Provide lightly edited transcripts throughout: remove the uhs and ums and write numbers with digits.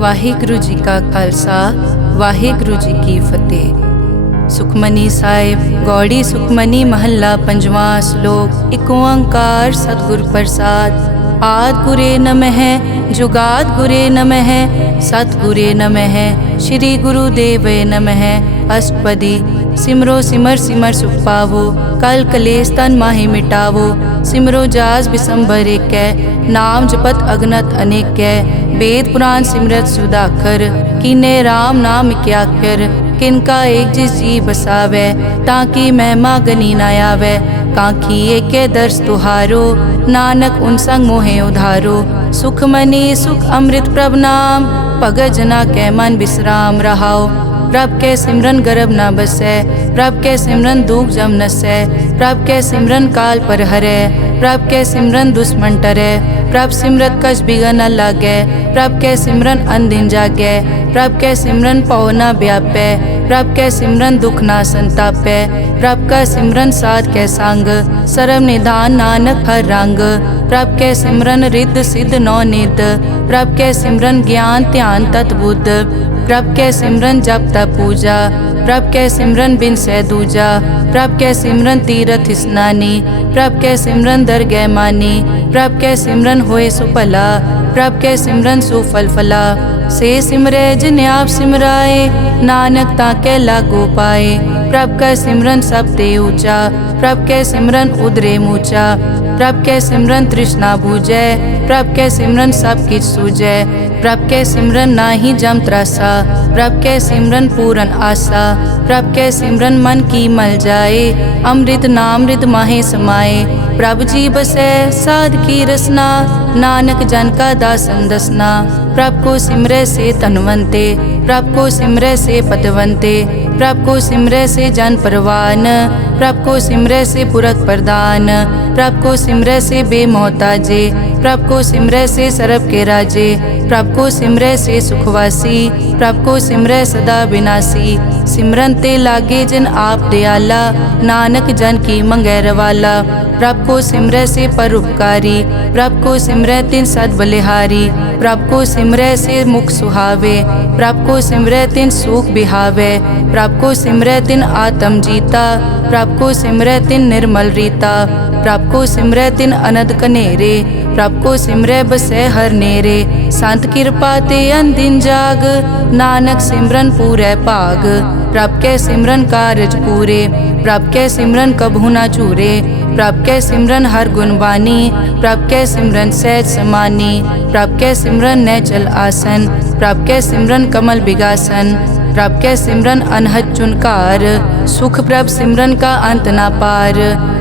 ਵਾਹਿਗੁਰੂ ਜੀ ਕਾ ਖਾਲਸਾ ਵਾਹਿਗੁਰੂ ਜੀ ਕੀ ਫਤਿਹ। ਸੁਖਮਨੀ ਸਾਹਿਬ ਗੌੜੀ ਸੁਖਮਨੀ ਮਹੱਲਾ ਪੰਜਵਾਂ ਸ਼ਲੋਕ। ਏਕ ਓੰਕਾਰ ਸਤਿਗੁਰ ਪ੍ਰਸਾਦ। ਆਦਿ ਗੁਰੇ ਨਮः ਜੁਗਾਦਿ ਗੁਰੇ ਨਮः ਸਤਿਗੁਰੇ ਨਮः ਸ਼੍ਰੀ ਗੁਰੂ ਦੇਵੇ ਨਮः। ਅਸ਼ਟਪਦੀ। सिमरो सिमर सिमर सुख पावो कल कलेस तन माहि मिटावो। सिमरो जास बिसंबर एकै नाम जपत अगनत अनेकै। वेद पुराण सिमरत सुधाकर कीने राम नाम क्याकर। किनका एक जिस जी बसावै ताकि महिमा गनी न आवै। कांखी एकै दर्श तुहारो नानक उन संग मोहे उधारो। सुख मनी सुख अमृत प्रभ नाम भगत जना कै मन विश्राम रहाओ। प्रभ के सिमरन गर्भ न बसै प्रभ के सिमरन दुख जम नसै। प्रभ के सिमरन काल पर हरै प्रभ के सिमरन दुश्मन टरै। प्रभ सिमरत कछ बिगन न लागै प्रभ के सिमरन अनदिन जागै। प्रभ के सिमरन पौ न व्यापै प्रभ के सिमरन दुख न संतापै। प्रभ का सिमरन साध के संग सर्व निधान नानक हर रंग। प्रभ के सिमरन रिद्ध सिद्ध नौ निध प्रभ के सिमरन ज्ञान ध्यान तत् बुद्ध। प्रभ के सिमरन जप तप पूजा प्रभ के सिमरन बिन सै दूजा। प्रभ के सिमरन तीरथ स्नानी प्रभ के सिमरन दरगह मानी। प्रभ के सिमरन होए सुफला प्रभ के सिमरन सुफल फला। से सिमरै जिन आप सिमराए नानक ताके लागो पाए। प्रभ का सिमरन सब ते ऊंचा प्रभ के सिमरन उदरे मूचा। प्रभ के सिमरन तृष्णा बूझै प्रभ के सिमरन सब किछ सूझै। प्रभ के सिमरन नाही जम त्रासा प्रभ के सिमरन पूरन आसा। प्रभ के सिमरन मन की मल जाए अमृत नामृत माहे समाए। प्रभ जी बसै साध की रसना नानक जन का दासन दसना। प्रभ को सिमरै से तनवंते प्रभ को सिमरै से पतवंते। प्रभ को सिमरै से जन परवान प्रभ को सिमरै से पुरख प्रदान। प्रभ को सिमरै से बेमोहताजे प्रभ को सिमरै से सरब के राजे। प्रभ को सिमरै से सुखवासी प्रभ को सिमरै सदा विनाशी। सिमरन ते लागे जिन आप दयाला नानक जन की मंगै रवाला। प्रभ को सिमरै से परोपकारी प्रभ को सिमरै तिन सद बलिहारी। प्रभ को सिमरै से मुख सुहावे प्रभ को सिमरै तिन सुख बिहावे। प्रभ को सिमरै तिन आत्म जीता प्रभ को सिमरै तिन निर्मल रीता। प्रभ को सिमरै तिन अनद कनेरे प्रभ को सिमरै बसै हर नेरे। संत कृपा ते अनदिन जाग नानक सिमरन पूरै भाग। प्रभ के सिमरन कारज पूरे प्रभ के सिमरन कभू न चूरे। प्रभ के सिमरन हर गुण बानी प्रभ के सिमरन सहज समानी। प्रभ के सिमरन नैचल आसन प्रभ के सिमरन कमल बिगासन। प्रभ के सिमरन अनहद चुनकार सुख प्रभ सिमरन का अंत ना पार।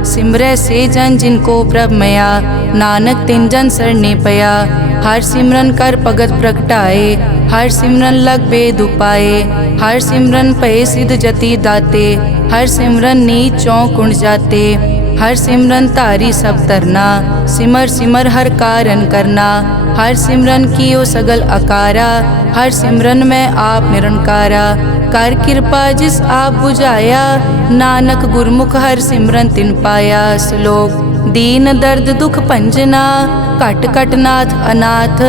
सिमरै से जन जिनको प्रभ मया नानक तिन जन सरने पया। हर सिमरन कर भगत प्रगटाए हर सिमरन लग बेद उपाए। हर सिमरन पए सिद्ध जति दाते हर सिमरन नीच चौं कुंड जाते। हर सिमरन तारी सब तरना सिमर सिमर हर कारण करना। हर सिमरन कियो सगल अकारा हर सिमरन में आप निरंकारा। कर कृपा जिस आप बुझाया नानक गुरमुख हर सिमरन तिन पाया। श्लोक। दीन दर्द दुख भंजना घट घट नाथ अनाथ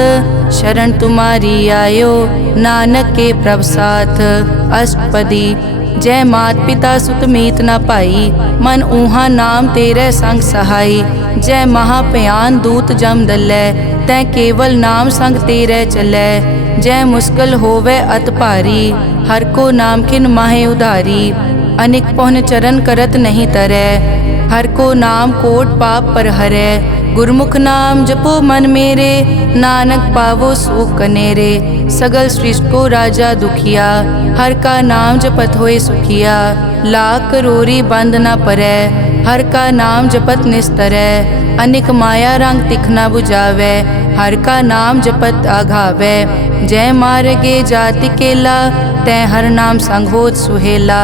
शरण तुम्हारी आयो नानक के प्रभ साथ। अष्टपदी। जय मात पिता सुत मीत न पाई मन ऊहा नाम तेरे संग सहाई। जय महाभयान दूत जम दलै तै केवल नाम संग तेरे चलै। जय मुश्किल होवे अत भारी हर को नाम किन माहे उधारी। अनिक पौन चरण करत नहीं तरै हर को नाम कोट पाप पर हरै। गुरमुख नाम जपो मन मेरे नानक पावो सुख कनेरे। सगल सृष्टि को राजा दुखिया हर का नाम जपत होए सुखिया। लाख करोरी बंद न परै हर का नाम जपत निस्तरै। अनिक माया रंग तिखना बुझावै हर का नाम जपत आघावै। जय मार्गे जाति केला तै हर नाम संग होत सुहेला।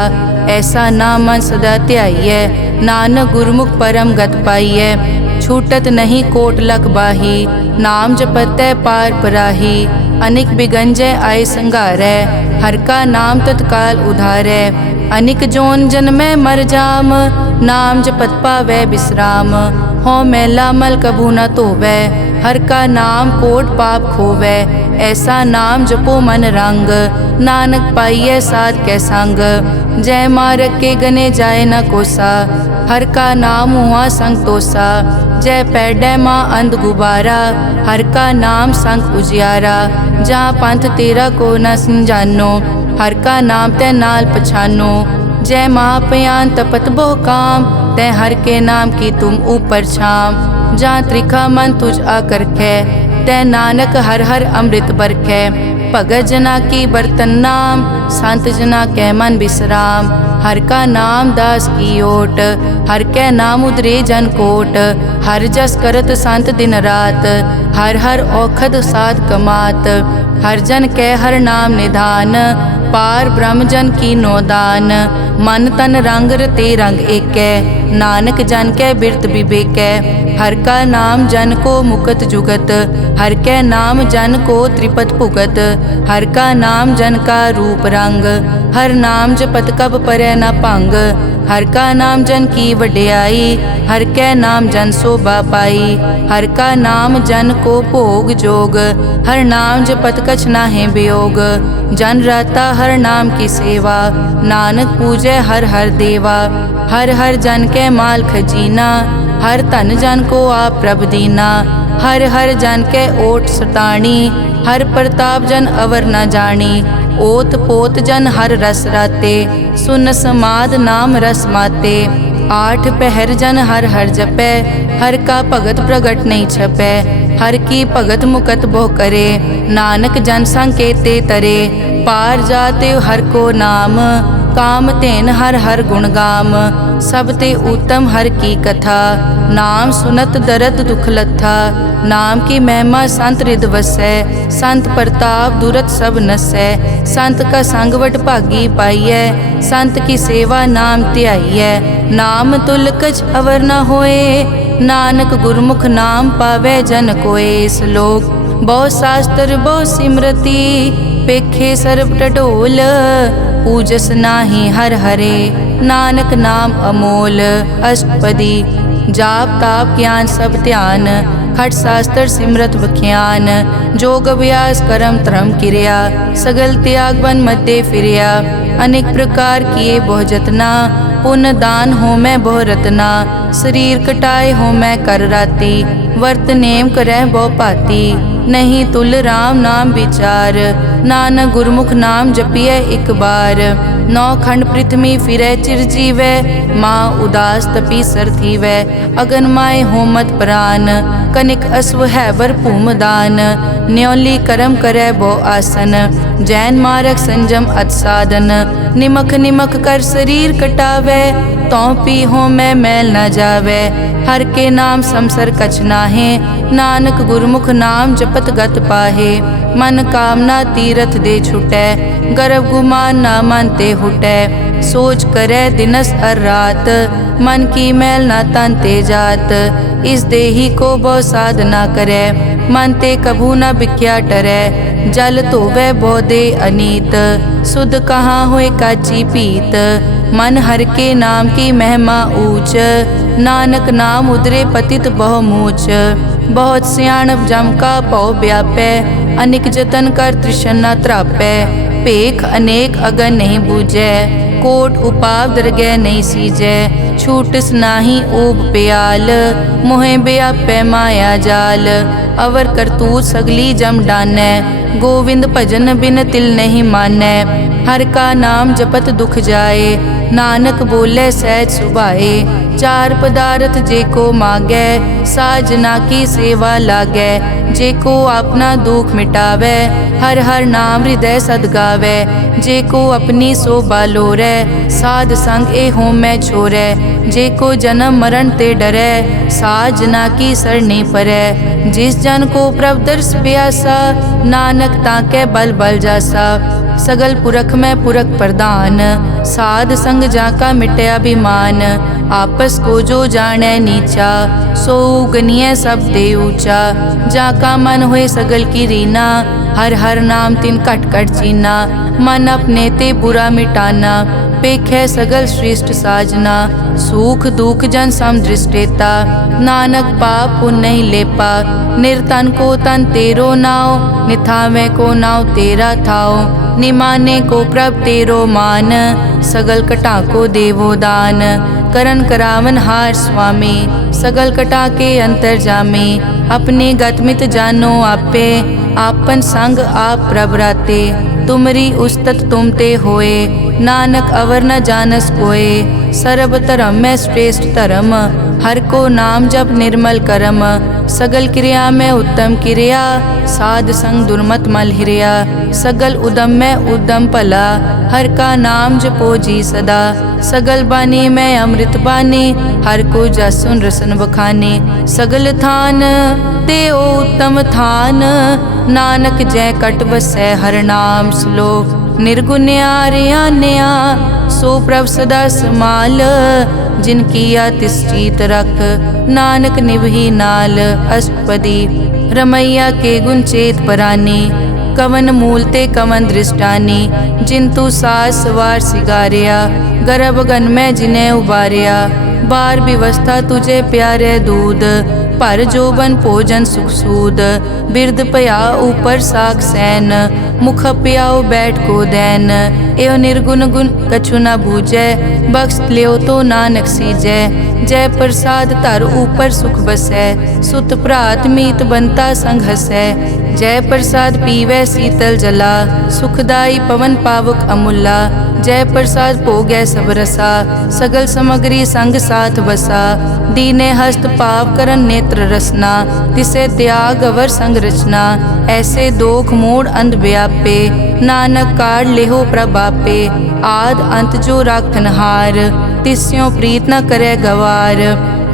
ऐसा नाम मन सदा ध्याइयै नानक गुरमुख परम गत पाइयै। छूटत नहीं कोट लख बाही नाम जपतै पार पराही। अनिक बिगंजय आय संघारै हर का नाम तत्काल उधारै। अनिक जोन जन्मै मर जाम नाम जपत पावै विश्राम। हों मैला मल कभू न धोवै। हर का नाम कोट पाप खोवै। ऐसा नाम जपो मन रंग, नानक पाइयै साध कै संग। जय मारग के गने जाए न कोसा, हर का नाम हुआ संग तोसा। जय पैडै माँ अंध गुबारा, हर का नाम संग उजियारा। जहाँ पंथ तेरा को न समझानो, हर का नाम तै नाल पछानो। जय महापयान तपत बहु काम, तै हर के नाम की तुम ऊपर छाम। जहाँ त्रिखा मन तुझ आकर कै, तै नानक हर हर अमृत बरखै। भगत जना की बर्तन नाम, संत जना कै मन विश्राम। हर का नाम दास की ओट, हर कै नाम उदरे जन कोट। हर जस करत संत दिन रात, हर हर औखद साध कमात। हर जन कै हर नाम निधान, पार ब्रह्म जन की नोदान। मन तन रंग रते रंग एकै, नानक जन कै बिरत विवेकै। हर का नाम जन को मुकत जुगत, हर कै नाम जन को त्रिपत भुगत। हर का नाम जन का रूप रंग, हर नाम जपत कब परै न भंग। हर का नाम जन की वड्याई, हर कै नाम जन शोभा पाई। हर का नाम जन को भोग जोग, हर नाम जपत कछ नाहि वियोग। जन राता हर नाम की सेवा, नानक पूजै हर हर देवा। हर हर जन कै माल खजीना, हर धन जन को आप प्रभ दीना। हर हर जन कै ओट सताणी, हर प्रताप जन अवर न जानी। ओत पोत जन हर रस राते, सुन समाद नाम रस माते। आठ पहर जन हर हर जपै, हर का भगत प्रगट नहीं छपै। हर की भगत मुकत बहु करे, नानक जन संकेते तरे। पार जाते हर को नाम, काम तेन हर हर गुण गाम। सब ते उत्तम हर की कथा, नाम सुनत दरद दुख लथा। नाम की महिमा संत रिद वसै, संत प्रताप दुरत सब नसै। संत का संग वड भागी पाइयै, संत की सेवा नाम ध्याइयै। नाम तुल कछ अवर न होए, नानक गुरमुख नाम पावै जन कोए। श्लोक बहु शास्त्र बहु सिमरति, पेखे सर्ब टटोल। पूजस नाही हर हरे, नानक नाम अमोल। अष्टपदी जाप ताप ज्ञान सब ध्यान, खट शास्त्र सिमरत बख्यान। जोग अभ्यास करम धर्म क्रिया, सगल त्याग बन मध्य फिरिया। अनेक प्रकार किए बहु जतना, पुण्य दान हो मैं बहु रतना। शरीर कटाए हो मैं कर राती, वर्त नेम करह बहु पाती। नहीं तुल राम नाम विचार, नानक गुरमुख नाम जपिए एक बार। नौ खंड पृथ्वी फिरै चिर जीवै, माँ उदास तपी सर थीवै। अगन माय होमत प्राण, कनिक अश्व हैवर भूमदान। न्योली करम करै बहु आसन, जैन मारक संजम अत साधन। निमक निमक कर शरीर कटावै, तौ पी हो मैं मैल न जावै। हर के नाम समसर कछ नाहे, नानक गुरमुख नाम जपत गत पाहे। मन कामना तीरथ दे छुटै, गर्भ गुमान ना मन ते हुटै। सोच करे दिनस अर रात, मन की मैल ना तन ते जात। इस देही को बहु साधना करे, मन ते कभू न बिख्या टरै। जल धोवै बहु दे अनीत, सुध कहाँ होए काची पीत। मन हर के नाम की महिमा ऊंच, नानक नाम उदरे पतित बहु मूच। बहुत सियाणप जम का पौ व्यापै, अनेक जतन कर तृष्णा त्रापै। पेख अनेक अगन नहीं बूझै, कोट उपाव दरगह नहीं सीजै। छूटस नाही ऊब प्याल, मोहे व्यापै माया जाल। अवर करतूत सगली जम डानै, गोविंद भजन बिन तिल नहीं मानै। हर का नाम जपत दुख जाए, नानक बोले सहज सुभाए। चार पदार्थ जे को मागै, साजना की सेवा लागै। जे को अपना दुख मिटावै, हर हर नाम हृदय सद गावै। जे को अपनी शोभा लोरै, साध संग ए होमै छोरै। जे को जन्म मरण ते डरै, साजना की सरनी परै। जिस जन को प्रभ दर्श प्यासा, नानक ताकै बल बल जासा। सगल पुरख में पुरख प्रधान, साध संग जाका मिटया अभिमान। आपस को जो जाने नीचा, सो गनिय सब ते ऊंचा। जाका मन होए सगल की रीना, हर हर नाम तिन कट कट चीना। मन अपने ते बुरा मिटाना, पेखै सगल श्रेष्ठ साजना, सुख दुख जन सम दृष्टेता। नानक पाप पुण्य नहीं लेपा, निर्तन को तन तेरो नाव। निथावे को नाव तेरा थाओ, निमाने को प्रभ तेरो मान। सगल कटा को देवो दान, करन करावन हार स्वामी। सगल कटा के अंतर जामे, अपने गतमित जानो आपे। आपन संग आप प्रभ राते, तुमरी उस्तत तुम ते होए। नानक अवर न जानस कोए, सर्ब धर्म में श्रेष्ठ धर्म। हर को नाम जप निर्मल करम, सगल क्रिया में उत्तम क्रिया। साध संग दुर्मत मल हिरिया, सगल उदम में उद्दम भला। हर का नाम जपो जी सदा, सगल बानी में अमृत बानी। हर को जसुन रसन बखाने, सगल थान देओ उत्तम थान। नानक जय कट बसै हर नाम श्लोक। निर्गुण्या रियान्या सो प्रभ सदा समाल। जिनकी तिस चीत रख, नानक निभही नाल। अष्टपदी रमैया के गुण चेत परानी, कवन मूलते कवन दृष्टानी। जिंतु सास सवार सिगारिया, गर्भ गन में जिन्हें उबारिया। बार व्यवस्था तुझे प्यारे दूध, पर जोबन भोजन सुख सूद। बिरद पया ऊपर साख सैन, मुख प्याओ बैठ को दैन। एव निर्गुण गुण कछु न बूझै, बख्श लियो तो नानक सीजै। जय प्रसाद धर ऊपर सुख बसै, सुत भ्रात मीत बनता संग हसै। जय प्रसाद पीवै शीतल जला, सुखदाई पवन पावक अमूला। जय प्रसाद भोगै सब रसा, सगल समग्री संग साथ बसा। दीने हस्त पाव करन नेत्र रसना, तिसे त्याग अवर संग रचना। ऐसे दोख मूढ़ अंध व्यापे, नानक काढ़ लेहो प्रभापे। आद अंत जो राखन हार, तिस्यों प्रीत न करे गवार।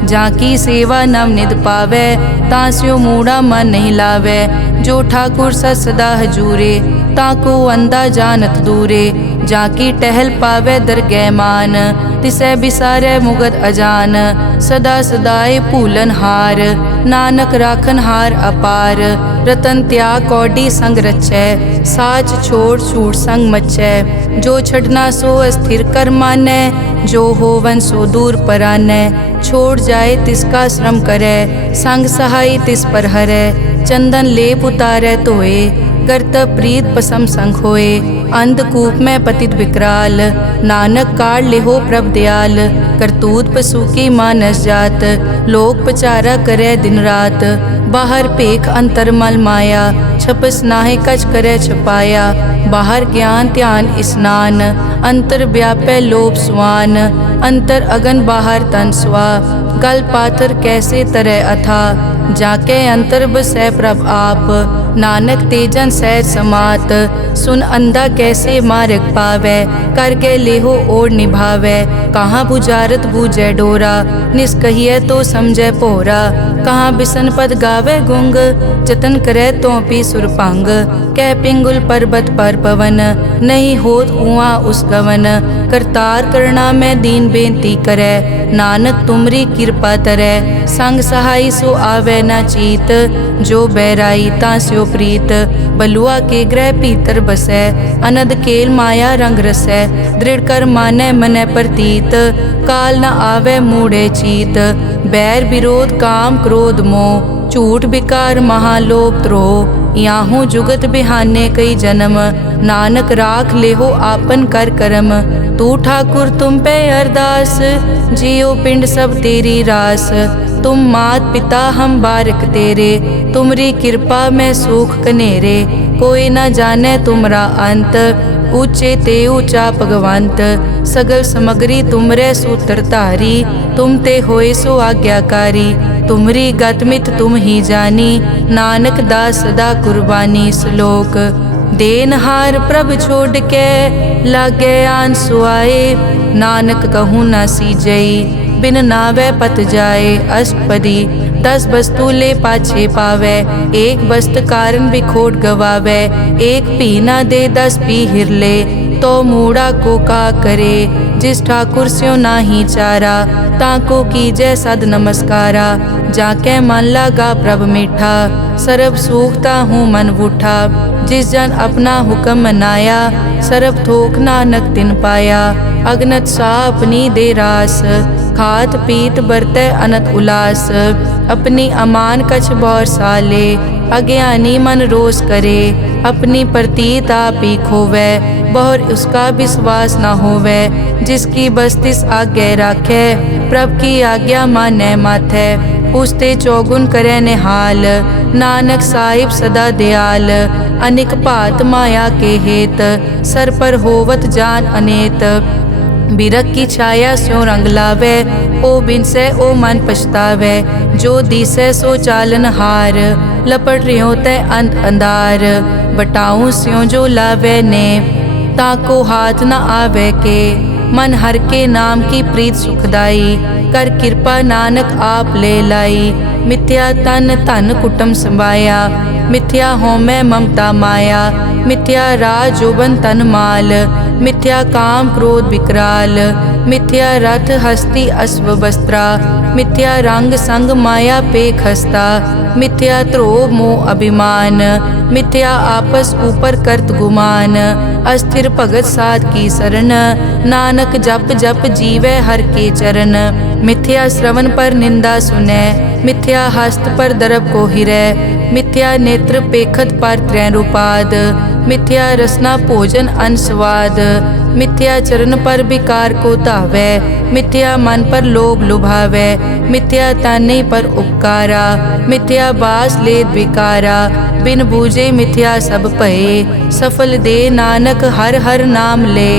जाकी सेवा नव निध पावै, तास्यो मूढ़ा मन नहीं लावै। जो ठाकुर सदा हजूरे, ताको अंधा जानत दूरे। जाकी टहल पावै दरगह मान, तिसै बिसारै मुगद अजान। सदा सदाए भूलन हार, नानक राखन हार अपार। रतन त्याग कौडी संग रचै, साच छोड़ छूट संग मचै। जो छड़ना सो अस्थिर कर मानै, जो होवन सो दूर परानै। छोड़ जाए तिसका श्रम करै, संग सहाय तिस पर हरै। चंदन लेप उतारै धोए, गर्त प्रीत पसम संग होए। अंधकूप में पतित विकराल, नानक काढ़ लेहो प्रभ दयाल। करतूत पशु की मानस जात, लोक पचारा करे दिन रात। बाहर पेख अंतर मल माया, छपस नाहे कछ करे छपाया। बाहर ज्ञान ध्यान स्नान, अंतर व्यापै लोभ स्वान। अंतर अगन बाहर तन स्वा, गल पाथर कैसे तरह अथा। जाके अंतर बसै प्रभ आप, नानक तेजन सहज समात। सुन अंधा कैसे मार्ग पावै, कर गए लेहो और निभावै। कहाँ बुझारत बूझै डोरा, निष्कहिए तो समझै पोरा। कहाँ बिसन पद गावे गुंग, जतन करे तो पी सुरभंग। कह पिंगुल पर्वत पर पवन, नहीं होत उआ उस गवन। करतार करना में दीन बेनती करे, नानक तुमरी कृपा तरै। संग सहाय सो आवे न चीत, जो बैराई तास्यो प्रीत। बलुआ के ग्रह भीतर बसै, अनद केल माया रंग रसै। दृढ़ कर मानै मनै प्रतीत, काल न आवे मूढ़े चीत। बैर विरोध काम क्रोध मोह, झूठ विकार महालोभ द्रोह। याहू जुगत बिहाने कई जन्म, नानक राख लेहो आपन कर करम। तू ठाकुर तुम पे अरदास, जियो पिंड सब तेरी रास। तुम मात पिता हम बारक तेरे, तुमरी कृपा में सुख कनेरे। कोई न जाने तुमरा अंत, ऊंचे ते ऊंचा भगवंत। सगल समग्री तुमरे सूत्रधारी, तुम ते होए सो आज्ञाकारी। तुमरी गतमित तुम ही जानी, नानक दास सदा कुर्बानी। श्लोक देनहार प्रभ छोड़ के, लागे आन सुआए। नानक कहूँ न सीजई, बिन नावे पत जाए। अष्टपदी 10 वस्तु ले पाछे पावे, एक वस्त कारण बिखोट गवावे। एक पी ना दे 10 पी हिरले, तो मूढ़ा को का करे। जिस ठाकुर स्यों नाही चारा, ताको कीजै सद नमस्कारा, जाके मन लागा प्रभ मीठा, सरब सूखता हूँ मन बूठा। जिस जन अपना हुक्म मनाया, सरब थोक नानक तिन पाया। अगनत सा अपनी दे रास, खात पीत बरतै अनत उलास। अपनी अमान कछ बौर साले, अज्ञानी मन रोस करे। अपनी प्रतीत आप ही खोवै, बहुर उसका विश्वास न होवै। जिसकी बस्तिस आज्ञा राखै, प्रभ की आज्ञा मानै माथै। उसते चौगुन करे निहाल, नानक साहिब सदा दयाल। अनिक भात माया के हेत, सर पर होवत जान अनेत। बिरख की छाया स्यों रंग लावे, ओ बिनसे ओ मन पछतावे। जो दिसै सो चालन हार, लपट रियो तै अंत अंधार। बटाऊं स्यों जो लावे ने, ताको हाथ न आवे के। मन हर के नाम की प्रीत सुखदाई, कर कृपा नानक आप ले लाई। मिथ्या तन धन कुटुम संभाया, मिथ्या होमै ममता माया। मिथ्या राज जोबन तन माल, मिथ्या काम क्रोध विकराल। मिथ्या रथ हस्ती अश्व वस्त्रा, मिथ्या रंग संग माया पे खस्ता। मिथ्या ध्रोह मोह अभिमान, मिथ्या आपस ऊपर करत गुमान। अस्थिर भगत साध की शरण, नानक जप जप जीवै हर के चरण। मिथ्या श्रवण पर निंदा सुनै, मिथ्या हस्त पर दरब को हिरै। मिथ्या नेत्र पेखत पर त्रैरूपाद, मिथ्या रसना भोजन अन स्वाद। मिथ्या चरण पर विकार को धावै, मिथ्या मन पर लोभ लुभावै। मिथ्या ताने पर उपकारा, मिथ्या बास लेत विकारा। बिन बूझे मिथ्या सब भये, सफल दे नानक हर हर नाम ले।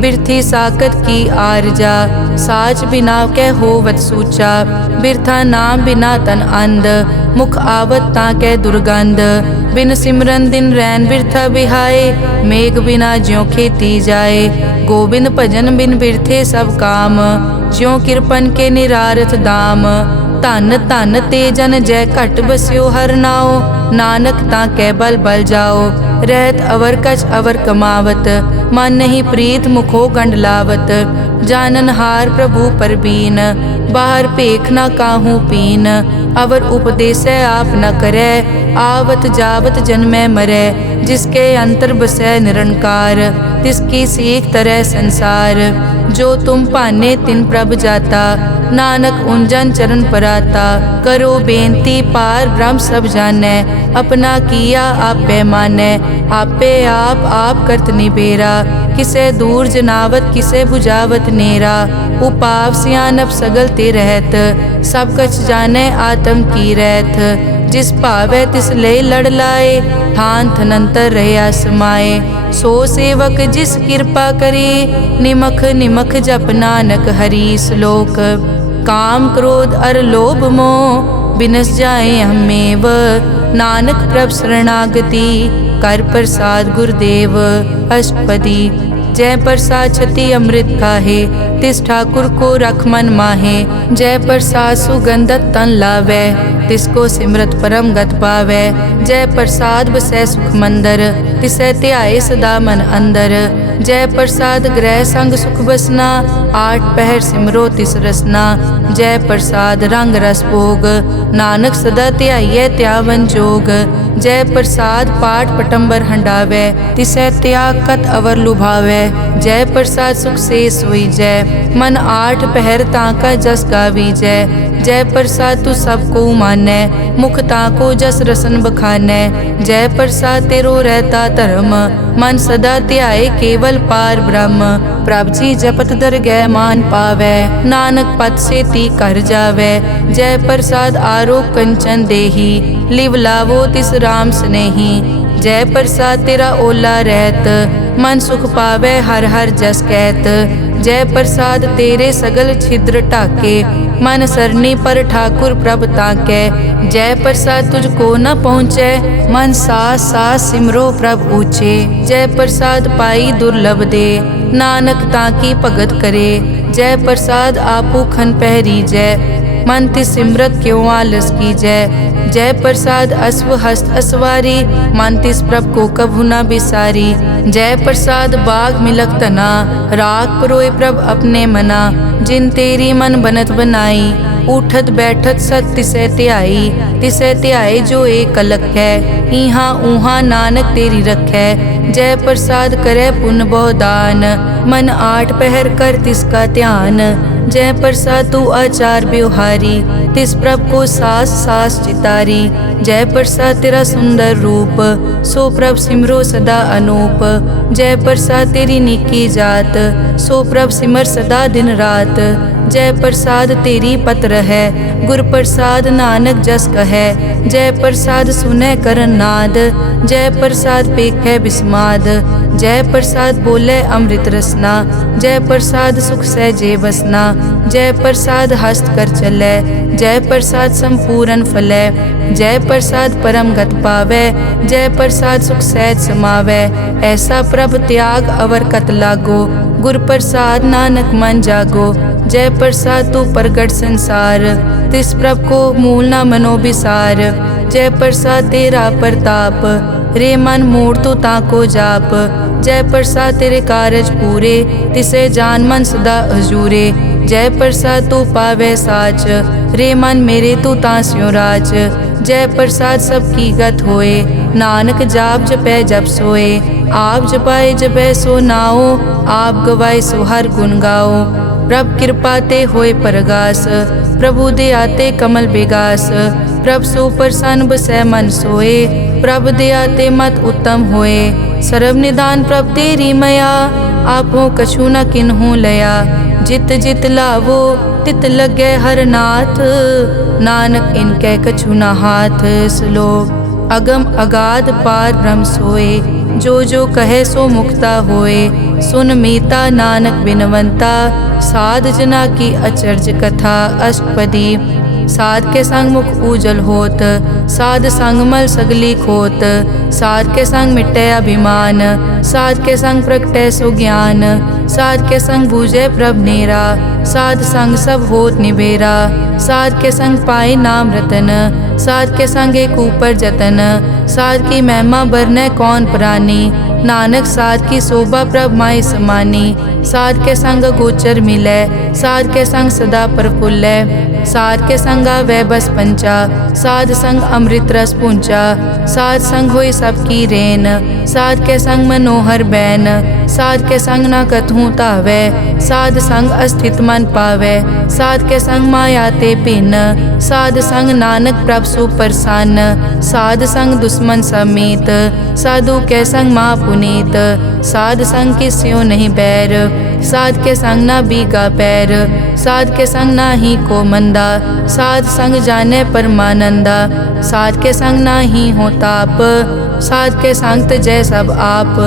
बिरथी साकत की आरजा, साच बिना कै होवत सूचा। बिरथा नाम बिना तन अंध, मुख आवत ताकै दुर्गंध। बिन सिमरन दिन रैन बिरथा बिहाए, मेघ बिना ज्यों खेती जाए। गोबिंद भजन बिन बिरथे सब काम, ज्यों किरपन के निरारथ दाम। धन धन ते जन जय घट बस्यो हर नाओ, नानक ताकै बल बल जाओ। रहत अवर कछ अवर कमावत, मन नहीं प्रीत मुखो गंड लावत। जानन हार प्रभु परबीन, बाहर पेख न काहू पीन। अवर उपदेसै आप न करै, आवत जावत जन्मै मरै। जिसके अंतर बसै निरंकार, तिसकी सीख तरह संसार। जो तुम पाने तिन प्रभ जाता, नानक उंजन चरण पराता। करो बेनती पार ब्रह्म सब जानै, अपना किया आपे मानै। आपे आप करत निबेरा, किसे दूर जनावत किसे बुझावत नेरा। उपाव सियानप सगल ते रहत, सब कछ जानै आत्म की रहत। जिस भावै तिस ले लड़ लाए, थान थनंतर रहया समाए। सो सेवक जिस कृपा करी, निमख निमख जप नानक हरि श्लोक। काम क्रोध अर लोभ मोह, बिनस जाए हमेव। नानक प्रभ शरणागति, कर प्रसाद गुरुदेव। अष्टपदी जय प्रसाद छति अमृत खाहे, तिस ठाकुर को रख मन माहे। जय प्रसाद सुगंधत तन लावै, तिसको सिमरत परम गत पावै। जय प्रसाद बसै सुख मंदर, तिसै ध्याए सदा मन अंदर। जय प्रसाद ग्रह संग सुख बसना, आठ पहर सिमरो तिस रसना। जय प्रसाद रंग रस भोग, नानक सदा ध्याइयै त्यावन जोग। जय प्रसाद पाठ पटंबर हंडावै, तिसै त्याग कत अवर लुभावै। जय प्रसाद सुख से सोई जय, मन आठ पहर ताका जस गावी जय। जय प्रसाद तू सबको मानै, मुख ताको जस रसन बखानै। जय प्रसाद तेरो रहता धर्म, मन सदा ध्याए केवल पार ब्रह्म। प्रभ जी जपत दरगह मान पावै, नानक पद से ती कर जावै। जय प्रसाद आरोग कंचन देही, लिव लावो तिस राम स्नेही। जय प्रसाद तेरा ओला रहत, मन सुख पावै हर हर जस कहत। जय प्रसाद तेरे सगल छिद्र ढाके, मन सरनी पर ठाकुर प्रभ ताकै। जय प्रसाद तुझको न पहुँचै, मन सास सास सिमरो प्रभ ऊँचे। जय प्रसाद पाई दुर्लभ दे, नानक ताकी भगत करे। जय प्रसाद आपू खन पहरी जय, मन तिस सिमरत क्यों आलस की जय। जय प्रसाद अश्व हस्त असवारी, मन तिस प्रभ को कभु न बिसारी। जय प्रसाद बाग मिलक तना, राग परोए प्रभ अपने मना। जिन तेरी मन बनत बनाई, उठत बैठत सत तिसै ध्याई। तिसै ध्याए जो एक अलख है, इहाँ ऊहाँ नानक तेरी रखै। जय प्रसाद करे पुन बहु दान, मन आठ पहर कर तिसका ध्यान। जय प्रसाद तू आचार व्यवहारी, तिस प्रभ को सास सास चितारी। जय प्रसाद तेरा सुंदर रूप, सो प्रभ सिमरो सदा अनूप। जय प्रसाद तेरी निकी जात, सो प्रभ सिमर सदा दिन रात। जय प्रसाद तेरी पत्र है, गुर प्रसाद नानक जस कहे। जय प्रसाद सुनै करन नाद, जय प्रसाद पेखै बिस्माद। जय प्रसाद बोले अमृत रसना, जय प्रसाद सुख सहजे बसना। जय प्रसाद हस्त कर चलै, जय प्रसाद संपूर्ण फलै। जय प्रसाद परम गत पावै, जय प्रसाद सुख सहज समावै। ऐसा प्रभ त्याग अवर कत लागो, गुर प्रसाद नानक मन जागो। जय प्रसाद तू प्रगट संसार, तिस प्रभ को मूल न मनो बिसार। जय प्रसाद तेरा प्रताप, रे मन मूड तो ताको जाप। जय प्रसाद तेरे कारज पूरे, तिसे जान मन सदा हजूरे। जय प्रसाद तू पावे साच, रे मन मेरे तू तास्यो राज। जय प्रसाद सबकी गत होए, नानक जाप जपै जप सोए। आप जपाए जपै सो नाओ, आप गवाए सो हर गुण गाओ। प्रभ कृपा ते होए परगास, प्रभु दे आते कमल बेगास। प्रभ सो प्रसन्न बसै मन सोए, प्रभ दे आते मत उत्तम होए। सर्व निदान प्रभ तेरी मया, आपो कछु न किन्हु लया। जित जित लावो तित लगे हर नाथ, नानक इनके कछु न हाथ। श्लोक अगम अगाध पार ब्रह्म सोए, जो जो कहे सो मुक्ता होए। सुन मीता नानक बिनवंता, साध जना की अचर्ज कथा। अष्टपदी साध के संग मुख उजल होत, साध संग मल सगली खोत। साध के संग मिटे अभिमान, साध के संग प्रगटे सो ज्ञान। साध के संग बूझे प्रभ नेरा, साध संग सब होत निबेरा। साध के संग पाए नाम रतन, साध के संग एक ऊपर जतन। साध की महिमा बरने कौन प्राणी, नानक साध की शोभा प्रभ माय समानी। साध के संग गोचर मिलै, साध के संग सदा प्रफुल्लै। साध के संग आवे बस पंचा, साध संग अमृत रस पूंचा। साध संग होई सबकी रेन, साध के संग मनोहर बैन। साध के संग न कथूं तावै, साध संग अस्थित मन पावै। साध के संग माया ते भिन्न, साध संग नानक प्रभ सुप्रसन्न। साध संग दुश्मन समीत, साधु के संग माँ पुनीत। साध संग किस्यो नहीं बैर, साध के संग ना बीगा पैर। साध के संग ना ही को मंदा, साध संग जाने परमानंदा। साध के संग ना ही हो ताप, साध के संग तजै सब आप।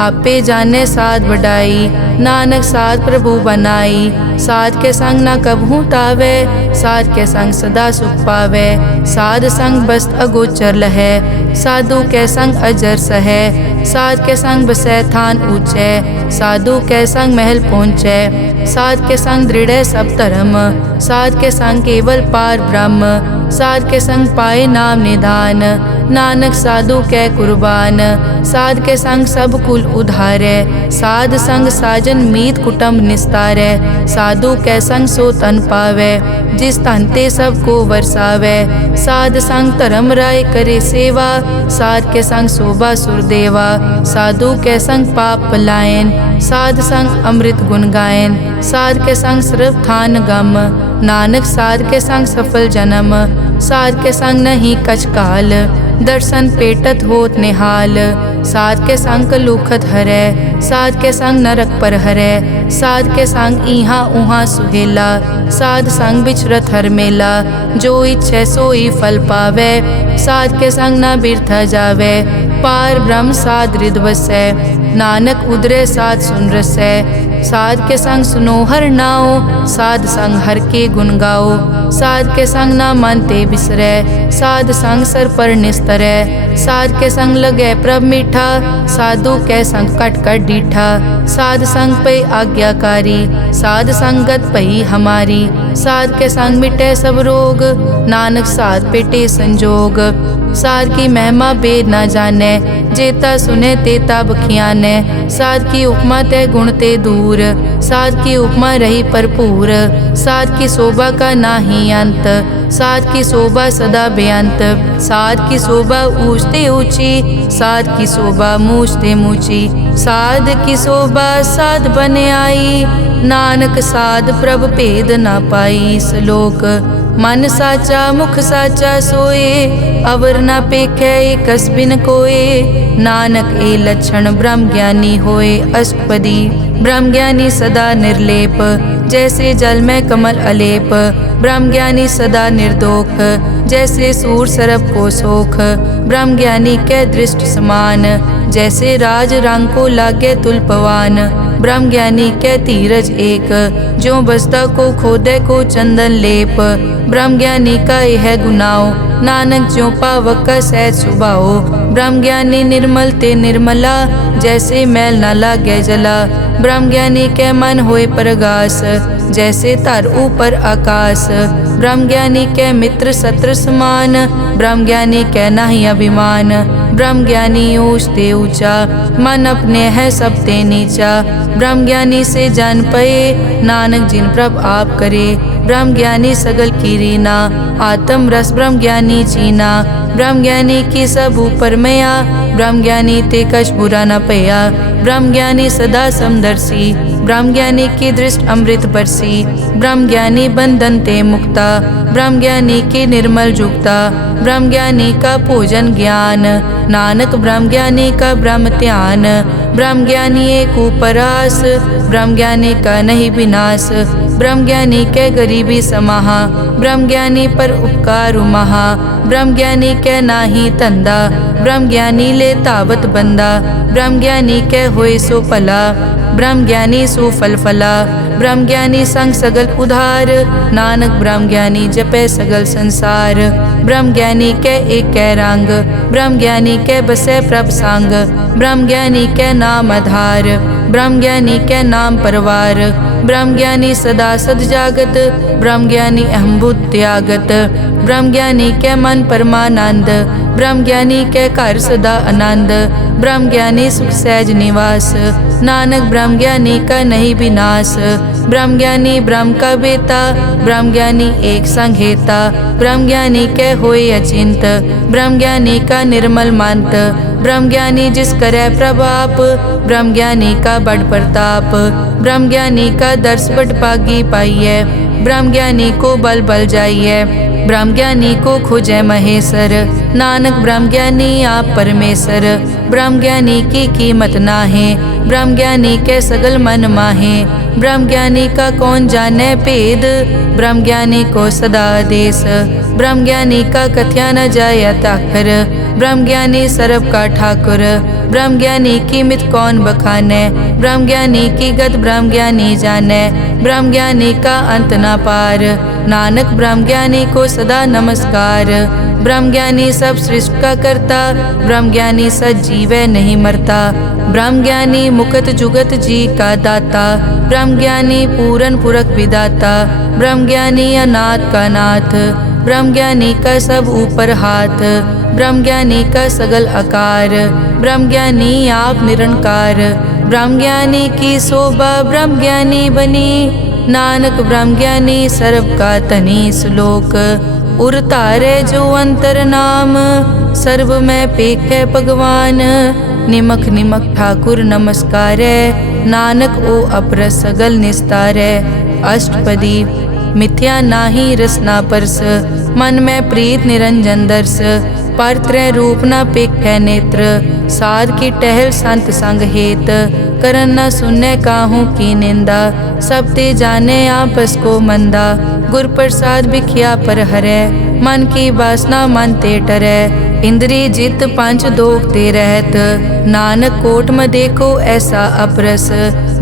आपे जाने साध बढ़ाई, नानक साध प्रभु बनाई। साध के संग ना कबहू तावे, साध के संग सदा सुख पावे। साध संग बस्त अगोचर लहै, साधु के संग अजर सहै। साध के संग बसै थान ऊंचे, साधु के संग महल पहुँचै। साध के संग दृढ़ सब धर्म, साध के संग केवल पार ब्रह्म। साध के संग पाए नाम निधान, नानक साधु कै कुर्बान। साध के संग सब कुल उधारै, साध संग साजन मीत कुटुंब निस्तारै। साधु कै संग सो तन पावै, जिस तन ते सब को वरसावै। साध संग धर्म राय करे सेवा, साध के संग शोभा सुरदेवा। साधु के संग पाप पलायन, साध संग अमृत गुण गायन। साध के संग सर्व थान गम, नानक साध के संग सफल जन्म। साध के संग नहीं कछ काल, दर्शन पेटत होत निहाल। साध के संग लूखत हरै, साध के संग नरक पर हरै। साध के संग इहाँ उहाँ सुहेला, साध संग बिछरत हर मेला। जो इच्छै सोई फल पावै, साध के संग न बिरथा जावै। पार ब्रह्म साध रिद वसै। नानक उदरे साध सुन रसै। साध के संग सुनो हर नाओ, साध संग हर के गुण गाओ। साध के संग ना मन ते बिसरै, साध संग सर पर निस्तरै। साध के संग लगै प्रभ मीठा, साधु के संग कट कट डीठा। साध संग पे आज्ञाकारी, साध संगत पई हमारी। साध के संग मिटे सब रोग, नानक साध पेटे संजोग। साध की महिमा बेद ना जाने, जेता सुने तेता बखियाने। साध की उपमा ते गुण ते दूर, साध की उपमा रही भरपूर। साध की शोभा का नाही अंत, साध की शोभा सदा बेअंत। साध की शोभा ऊंचते ऊंची, साध की शोभा मूछते मूची। साध की शोभा साध बने आई, नानक साध प्रभ भेद ना पाई। श्लोक मन साचा मुख साचा सोए, अवर ना पेखै एकस बिन कोए। नानक ए लक्षण ब्रह्म ज्ञानी होए। अष्टपदी ब्रह्म ज्ञानी सदा निर्लेप, जैसे जल में कमल अलेप। ब्रह्म ज्ञानी सदा निर्दोख, जैसे सूर सरप को सोख। ब्रह्म ज्ञानी के दृष्ट समान, जैसे राज रंग को लागे तुलपवान। ब्रह्म ज्ञानी के धीरज एक, जो बसता को खोदे को चंदन लेप। ब्रह्म ज्ञानी का यह गुनाओ, नानक ज्यों पावक का सहज सुभाओ। ब्रह्म ज्ञानी निर्मल ते निर्मला, जैसे मैल न लागे जला। ब्रह्म ज्ञानी के मन होए प्रगास, जैसे तर ऊपर आकाश। ब्रह्म ज्ञानी के मित्र शत्रु समान, ब्रह्म ज्ञानी के नाही अभिमान। ब्रह्म ज्ञानी ऊंच ते ऊंचा, मन अपने है सब ते नीचा। ब्रह्म ज्ञानी से जान पए, नानक जिन प्रभ आप करे। ब्रह्म ज्ञानी सगल की रीना, आत्म रस ब्रह्म ज्ञानी चीना। ब्रह्म ज्ञानी की सब ऊपर मया, ब्रह्म ज्ञानी ते कछ बुरा न पया। ब्रह्म ज्ञानी सदा समदर्शी, ब्रह्म ज्ञानी की दृष्ट अमृत बरसी। ब्रह्म ज्ञानी बंधन ते मुक्ता, ब्रह्म ज्ञानी की निर्मल जुक्ता। ब्रह्म ज्ञानी का पूजन ज्ञान, नानक ब्रह्म ज्ञानी का ब्रह्म ध्यान। ब्रह्म ज्ञानी एक उपरास, ब्रह्म ज्ञानी का नहीं विनाश। ब्रह्म ज्ञानी के गरीबी समाहा, ब्रह्म ज्ञानी पर उपकार महा। ब्रह्म ज्ञानी के नाही धंधा, ब्रह्म ज्ञानी ले तावत बंदा। ब्रह्म ज्ञानी के होए सो भला, ब्रह्म ज्ञानी सो फल फला। ब्रह्म ज्ञानी संग सगल उधार, नानक ब्रह्म ज्ञानी जपे सगल संसार। ब्रह्म ज्ञानी के एक कै रंग, ब्रह्म ज्ञानी के बसे प्रभ संग। ब्रह्म ज्ञानी के नाम आधार, ब्रह्म ज्ञानी के नाम परवार। ब्रह्म ज्ञानी सदा सद जागत, ब्रह्म ज्ञानी अहम बुद्ध त्यागत। ब्रह्म ज्ञानी के मन परमानंद, ब्रह्म ज्ञानी के घर सदा आनंद। ब्रह्म ज्ञानी सुख सहज निवास, नानक ब्रह्म ज्ञानी का नहीं विनाश। ब्रह्म ज्ञानी ब्रह्म का बेता, ब्रह्म ज्ञानी एक संग हेता। ब्रह्म ज्ञानी के होए अचिंत, ब्रह्म ज्ञानी का निर्मल मंत। ब्रह्म ज्ञानी जिस करे प्रभाप, ब्रह्म ज्ञानी का बड़ प्रताप। ब्रह्म ज्ञानी का दर्श बड़ पागी पाइये, ब्रह्म ज्ञानी को बल बल जाइए। ब्रह्म ज्ञानी को खोजे महेश्वर, नानक ब्रह्म ज्ञानी आप परमेश्वर। ब्रह्म ज्ञानी की कीमत नाहे, ब्रह्म ज्ञानी के सगल मन माहे। ब्रह्म ज्ञानी का कौन जाने भेद, ब्रह्म ज्ञानी को सदा आदेश। ब्रह्म ज्ञानी का कथ्या न जाय ताकर, ब्रह्म ज्ञानी सर्व का ठाकुर। ब्रह्म ज्ञानी की मित कौन बखाने, ब्रह्म ज्ञानी की गत ब्रह्म ज्ञानी जाने। ब्रह्म ज्ञानी का अंत न पार, नानक ब्रह्म ज्ञानी को सदा नमस्कार। ब्रह्म ज्ञानी सब सृष्टि का करता, ब्रह्म ज्ञानी सजीवै नहीं मरता। ब्रह्म ज्ञानी मुकत जुगत जी का दाता, ब्रह्म ज्ञानी पूरन पुरख विदाता। ब्रह्म ज्ञानी अनाथ का नाथ, ब्रह्म ज्ञानी का सब ऊपर हाथ। ब्रह्म ज्ञानी का सगल आकार, ब्रह्म ज्ञानी आप निरंकार। ब्रह्म ज्ञानी की शोभा ब्रह्म ज्ञानी बनी, नानक ब्रह्म ज्ञानी सर्व का तनी। श्लोक उर तारे जो अंतर नाम, सर्व में पेखे भगवान। निमक निमक ठाकुर नमस्कारे, नानक ओ अपर सगल निस्तारे। अष्टपदी मिथ्या नाही रसना परस, मन में प्रीत निरंजन दर्श। पर त्रय रूप न पेखे नेत्र, साध की टहल संत संग हेत। करन न सुनने काहू की निंदा, सब ते जाने आपस को मंदा। गुर प्रसाद बिखिया पर हरै, मन की वासना मन ते टरै। इंद्री जित पंच दोख ते रहत, नानक कोट में देखो ऐसा अपरस।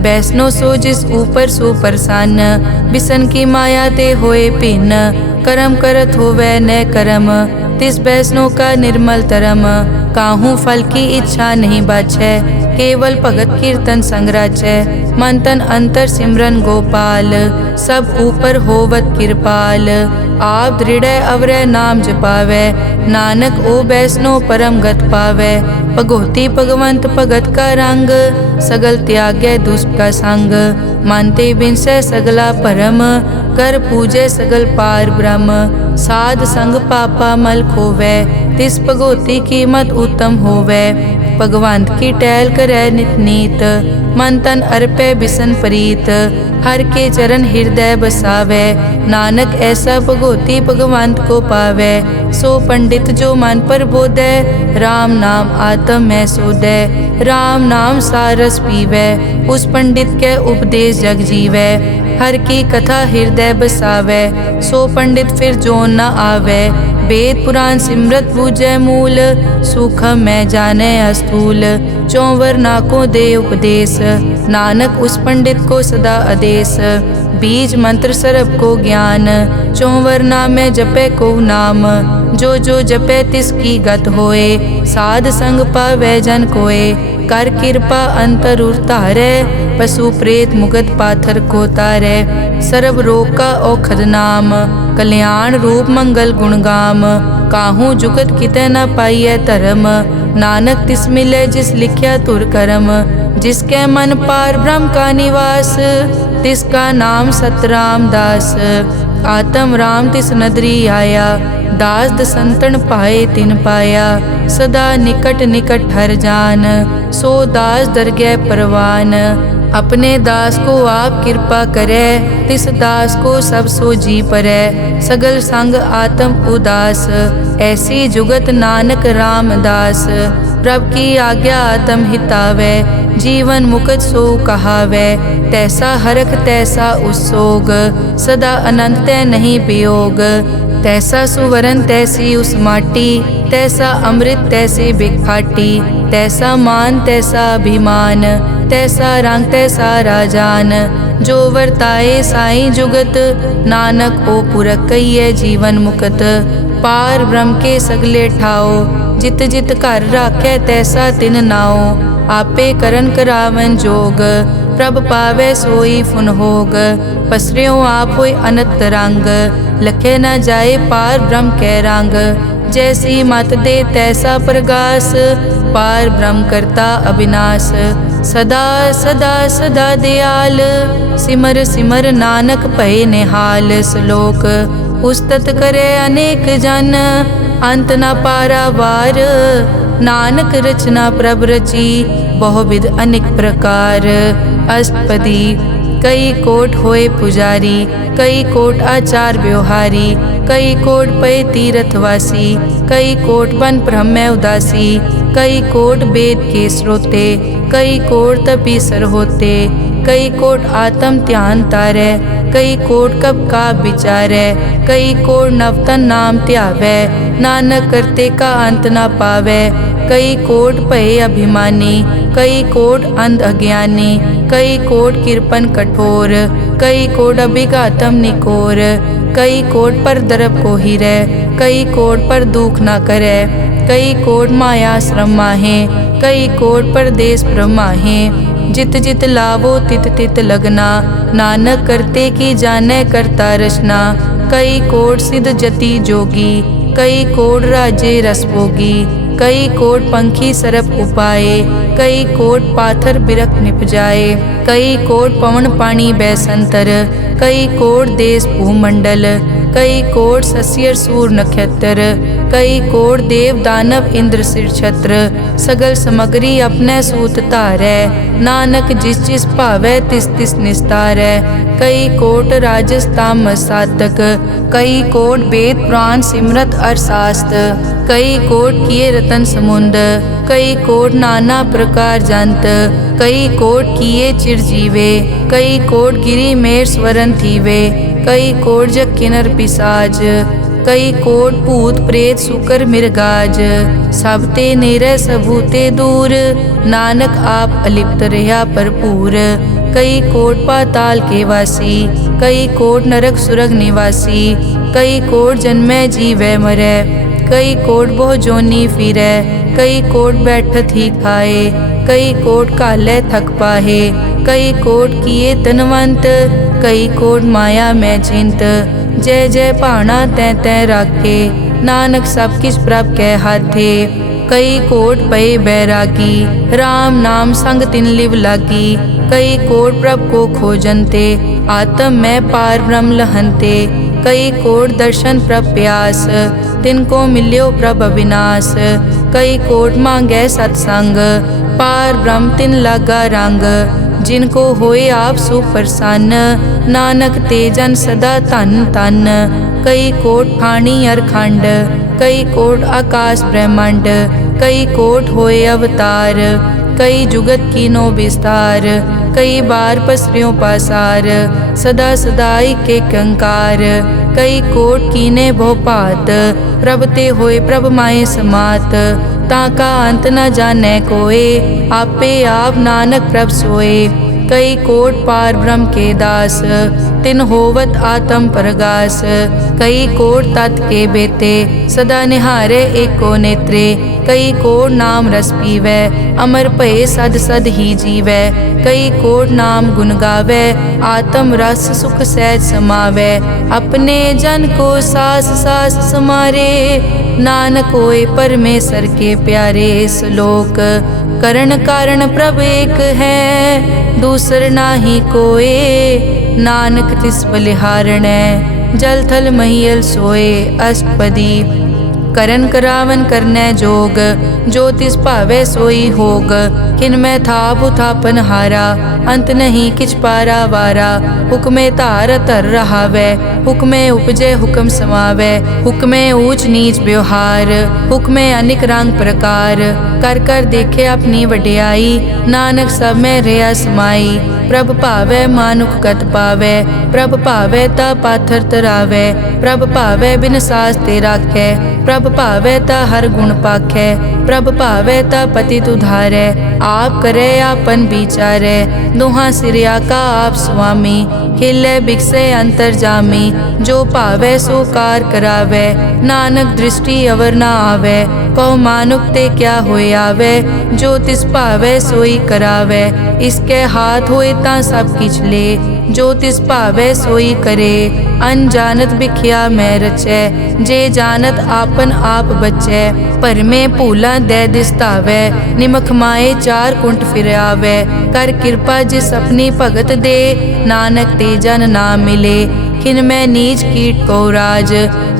बैसनो सो जिस ऊपर सो प्रसन्न, बिसन की माया ते होए भिन्न। कर्म करत होवै न कर्म, तिस बैसनो का निर्मल तरम। काहू फल की इच्छा नहीं बाछै, केवल भगत कीर्तन संग राचै। मन तन अंतर सिमरन गोपाल, सब ऊपर होवत कृपाल। आप दृढ़ अवरै नाम जपावै, नानक ओ बैसनो परम गत पावै। भगोती भगवंत भगत का रंग, सगल त्यागै दुष्ट का संग। मानते बिनसै सगला परम, कर पूजै सगल पार ब्रह्म। साध संग पापा मल खोवै, तिस भगोती कीमत उत्तम होवै। भगवंत की टहल करै नित नीत, मन तन अर्पै बिसन प्रीत। हर के चरण हृदय बसावै, नानक ऐसा भगोती भगवंत को पावै। सो पंडित जो मन पर बोधै, राम नाम आत्म में सोधै। राम नाम सारस पीवै, उस पंडित के उपदेश जग जीवै। हर की कथा हृदय बसावै, सो पंडित फिर जोन न आवै। वेद पुराण सिमरत बूझै मूल, सूखम में जाने अस्थूल। चौवर नाकों दे उपदेश, नानक उस पंडित को सदा आदेश। बीज मंत्र सरब को ज्ञान, चौवर नामे जपे को नाम। जो जो जपे तिसकी गत होए, साध संग पावै जन कोए। कर कृपा अंतर उतारै, पशु प्रेत मुगत पाथर को तारै। सर्व रोग का औखद नाम, कल्याण रूप मंगल गुणगाम। काहू जुगत कितै न पाइयै धर्म, नानक तिस मिलै जिस लिख्या तुर करम। जिसके मन पार ब्रह्म का निवास, तिसका नाम सतराम दास। आत्म राम तिस नदरी आया, दास दसंतन पाए तिन पाया। सदा निकट निकट हर जान, सो दास दरगह परवान। अपने दास को आप कृपा करे, तिस दास को सब सो जी परै। सगल संग आत्म उदास, ऐसी जुगत नानक रामदास। प्रभ की आज्ञा आत्म हितावै, जीवन मुकत सो कहावै। तैसा हरख तैसा उस्सोग, सदा अनंत तै नहीं वियोग। तैसा सुवरन तैसी उस माटी, तैसा अमृत तैसी बिखाटी। तैसा मान तैसा अभिमान, तैसा रंग तैसा राजान। जो वर्ताए साईं जुगत, नानक ओ पुरख कहिए जीवन मुकत। पार ब्रह्म के सगले ठाओ, जित जित घर राखै तैसा तिन नाओ। आपे करन करावन जोग, प्रभ पावै सोई फुन होग। पसरियों आप होय अनंत रंग, लखे न जाए पार ब्रह्म कै रंग। जैसी मत दे तैसा प्रगास, पार ब्रह्म करता अविनाश। सदा सदा सदा दयाल, सिमर सिमर नानक भय निहाल। श्लोक उस्तत करे अनेक जन, अंत न पारावार। नानक रचना प्रभ रची, बहुविध अनेक प्रकार। अष्टपदी कई कोट होए पुजारी, कई कोट आचार व्यवहारी। कई कोट पय तीर्थवासी, कई कोट बन ब्रह्म उदासी। कई कोट वेद के स्रोते, कई कोट तपीसर होते। कई कोट आत्म ध्यान तारै, कई कोट कब का विचारै। कई कोट नवतन नाम ध्यावै, नानक करते का अंत न पावै। कई कोट भय अभिमानी, कई कोट अंध अज्ञानी। कई कोट कृपन कठोर, कई कोट अभिघातम निकोर। कई कोट पर दरब को हिरै, कई कोट पर दुख न करै। कई कोट माया श्रम माहे, कई कोट परदेश ब्रह्माहे। जित जित लावो तित तित लगना, नानक करते की जानै करता रचना। कई कोट सिद्ध जति जोगी, कई कोट राजे रस भोगी। कई कोट पंखी सरप उपाए, कई कोट पाथर बिरख निप जाए। कई कोट पवन पानी बैसंतर, कई कोट देश भूमंडल। कई कोट सस्यर सूर नक्षत्र, कई कोट देव दानव इंद्र सिर छत्र। सगल समग्री अपने सूत धारै, नानक जिस जिस भावै तिस तिस निस्तारै। कई कोट राजस तामस साधक, कई कोट वेद पुराण सिमरत अरशास्त्र। कई कोट किए रतन समुंद, कई कोट नाना प्रकार जंत। कई कोट किए चिरजीवे, कई कोट गिरी मेर स्वरन थीवे। कई कोट जग किन्नर पिसाज, कई कोट भूत प्रेत सुकर मिर्गाज, सब ते नेरे सबूते दूर, नानक आप अलिप्त रहा भरपूर। कई कोट पाताल के वासी, कई कोट नरक सुरग निवासी, कई कोट जन्मै जीवै मरै, कई कोट बहु जोनी फिरै, कई कोट बैठत ही खाए, कई कोट कालै थक पाहे, कई कोट किए तनवंत, कई कोट माया मैं चिंत। जय जय भाना तै तै राखे, नानक सब किछ प्रभ कै हाथे। कई कोट पए बैरागी, राम नाम संग तिन लिव लागी, कई कोट प्रभ को खोजनते, आत्म में पार ब्रह्म लहनते। कई कोट दर्शन प्रभ प्यास, तिनको मिल्यो प्रभ अविनाश, कई कोट मांगै सत्संग, पार ब्रह्म तिन लागा रंग। जिनको होए आप सुप्रसन्न, नानक ते जन सदा धन धन। कई कोट ठाणी अरखंड, कई कोट आकाश ब्रह्मांड, कई कोट होए अवतार, कई जुगत कीनो विस्तार। कई बार पसरियों पासार, सदा सदाई के कंकार, कई कोट कीने भोपात, प्रभ ते होए प्रभ माए समात। ताका अंत न जाने कोए, आपे आप नानक प्रभ सोए। कई कोट पार ब्रह्म के दास, तिन होवत आत्म परगास। कई कोट तत् के बेते, सदा निहारे एको नेत्रे। कई कोट नाम रस पीवै, अमर भये सद सद ही जीवै। कई कोट नाम गुण गावै, आत्म रस सुख सहज समावै। अपने जन को सास सास समारे, नानक होए परमेश्वर के प्यारे। श्लोक करण कारण प्रभ एक है, दूसर नाही कोए, नानक तिस बलिहारणै, जल थल महियल सोए। अष्टपदी करन करावन करनै जोग, जो तिस भावै सोई होग। किनमै थाप उथापन हारा, अंत नहीं किछ पारा वारा। हुक्मे धार धर रहावै, हुक्मे उपजै हुक्म समावै। हुक्मे ऊंच नीच व्यवहार, हुक्मे अनिक रंग प्रकार। कर कर देखे अपनी वड्याई, नानक सब में रहा समाई। प्रभ भावै मानुख गत पावै, प्रभ भावै ता पाथर तरावै। प्रभ भावै बिन सास ते राखै, प्रभ भावै ता हर गुण पाखै। प्रभ भावै ता पतित उधारै, आप करे आपन विचारै। दोहां सिरिया का आप स्वामी, खिलै बिकसै अंतर जामी। जो भावै सो कार करावै, नानक दृष्टि अवर ना आवै। कहो मानुक ते क्या होए आवे, जो तिस भावै सोई करावै। इसके हाथ होए तां सब किछ ले, जो तिस भावै सोई करे। अनजानत बिख्या मैं रचै, जे जानत आपन आप बचै। भरमे भूला दै दिसतावै, निमख माए चार कुंट फिर आवै। कर कृपा जिस अपनी भगत दे, नानक ते जन ना मिले। खिन मैं नीच कीट को राज,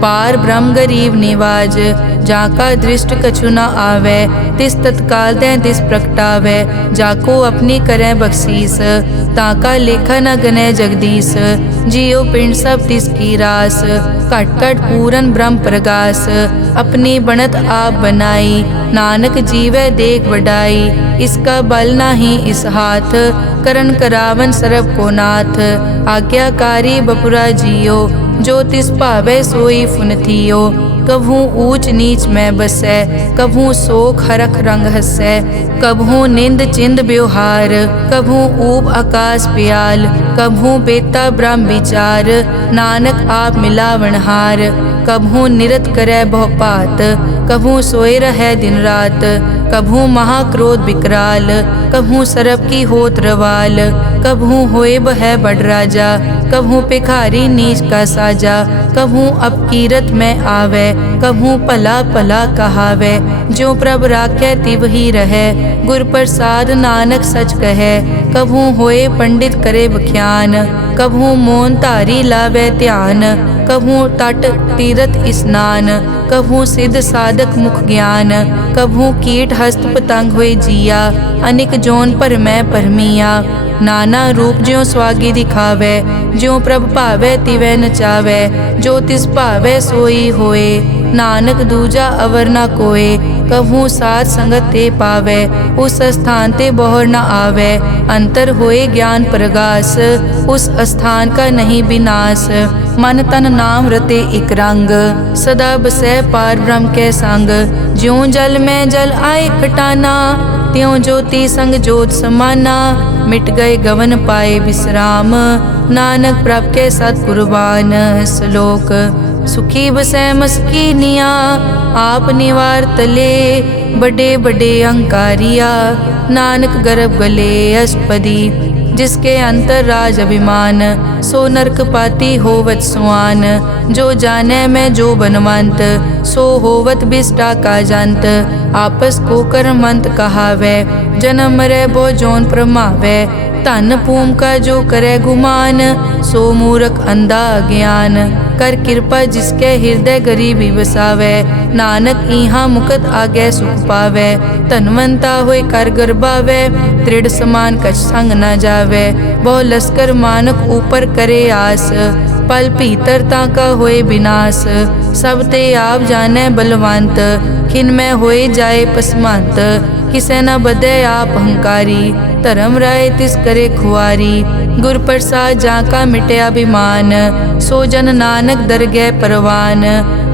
पार ब्रह्म गरीब निवाज। जाका दृष्ट कछु न आवे, तिस तत्काल दै दिस प्रगटावै। जाको अपनी करै बख्शीस, ताका लेखा न गनै जगदीश। जियो पिंड सब तिस की रास, घट घट पूरन ब्रह्म प्रगास। अपनी बनत आप बनाई, नानक जीवै देख बढ़ाई। इसका बल नाही इस हाथ, करन करावन सरब को नाथ। आज्ञाकारी बपुरा जियो, जो तिस भावै सोई फुन थियो। कभू ऊंच नीच में बसै, कभू सोख हरख रंग हसै। कभू निंद चिंद व्यवहार, कभू ऊब आकाश प्याल। कभू बेता ब्रह्म विचार, नानक आप मिलावनहार। कभू निरत करै बहुपात, कभू सोए रहै दिन रात। कभू महाक्रोध विकराल, कभू सरब की होत रवाल। कभू होए बह बड़ राजा, कभू भिखारी नीच का साजा। कभू अपकीरत में आवे, कभू भला भला कहावे। जो प्रभ राखै तिव ही रहै, गुर प्रसाद नानक सच कहै। कभू होए पंडित करे बख्यान, कभू मौन धारी लावे ध्यान। कभू तट तीरथ स्नान, कभू सिद्ध साधक मुख ज्ञान। कभू कीट हस्त पतंग होए जिया, अनिक जोन पर मैं परमिया। नाना रूप ज्यों स्वागी दिखावे, ज्यों प्रभ भावै तिवै नचावै। जो तिस भावै सोई होए, नानक दूजा अवर न कोए। कभू साथ संगत ते पावै, उस स्थान ते बहुर न आवै। अंतर होए ज्ञान प्रगास, उस स्थान का नहीं विनाश। मन तन नाम रते इक रंग, सदा बसै पार ब्रह्म के संग। ज्यों जल में जल आए खटाना, त्यों ज्योति संग जोत समाना। मिट गए गवन पाए विश्राम, नानक प्रभ के सतपुरबान। श्लोक सुखी बसै मस्कीनिया, आप निवार तले। बड़े बड़े अहंकारिया, नानक गर्भ गले अष्टपदी। जिसके अंतर राज अभिमान, सो नरक पाती होवत सुआन। जो जाने में जो बनवंत, सो होवत बिष्टा का जंत। आपस को कर्मंत कहावै, जन्म मरै बो जोन प्रमावै। धन भूम का जो करे गुमान, सो मूर्ख अंधा ज्ञान। कर कृपा जिसके हृदय गरीबी बसावै, नानक इहाँ मुकत आगे सुख पावै। धनवंता होए कर गर्बावै, दृढ़ समान कछ संग न जावै। बहु लश्कर मानक ऊपर करे आस, पल भीतर ताका होए विनाश। सब ते आप जाने बलवंत, खिन में होए जाए पसमंत। किसे न बदे आप अहंकारी, धर्म राय तिस करे खुआरी। गुर प्रसाद जाका मिटे अभिमान, सो जन नानक दरगह परवान।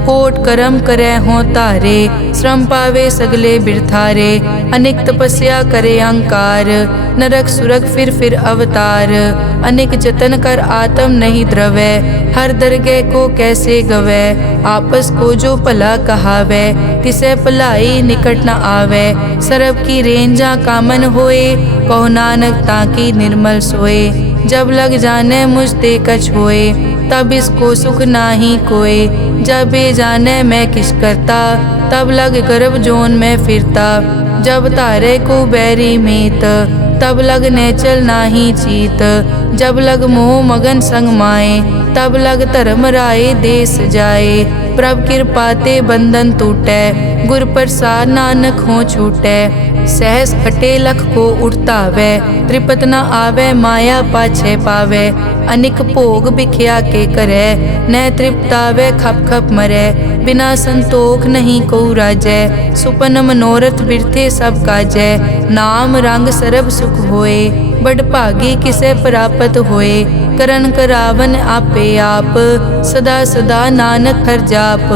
कोट कर्म करे हों तारे, श्रम पावे सगले बिरथारे। अनेक तपस्या करे अहंकार, नरक सुरग फिर अवतार। अनेक जतन कर आत्म नहीं द्रवै, हर दरगह को कैसे गवै। आपस को जो भला कहावै, तिसे भलाई निकट न आवै। सरब की रेंजा कामन होए, कहो नानक ताकी निर्मल सोए। जब लग जाने मुझ ते कछ होए, तब इसको सुख नाही कोय। जब ये जाने मैं किस करता, तब लग गर्भ जोन में फिरता। जब तारे को बैरी मीत, तब लग नेचल नाही चीत। जब लग मोह मगन संग माए, तब लग धर्म राय देश जाए। प्रभ कृपा ते बंधन टूटै, गुर प्रसाद नानक हो छूटै। सहस खटे लख को उठतावै, त्रिपत न आवे माया पाछे पावे। अनिक भोग बिख्या के करे, न तृप्तावे खप खप मरै। बिना संतोख नहीं को राजै, सुपन मनोरथ बिरथे सब काजै। नाम रंग सरब सुख होए, बड़ भागी किसे प्राप्त होए। करन करावन आपे आप, सदा सदा नानक हर जाप।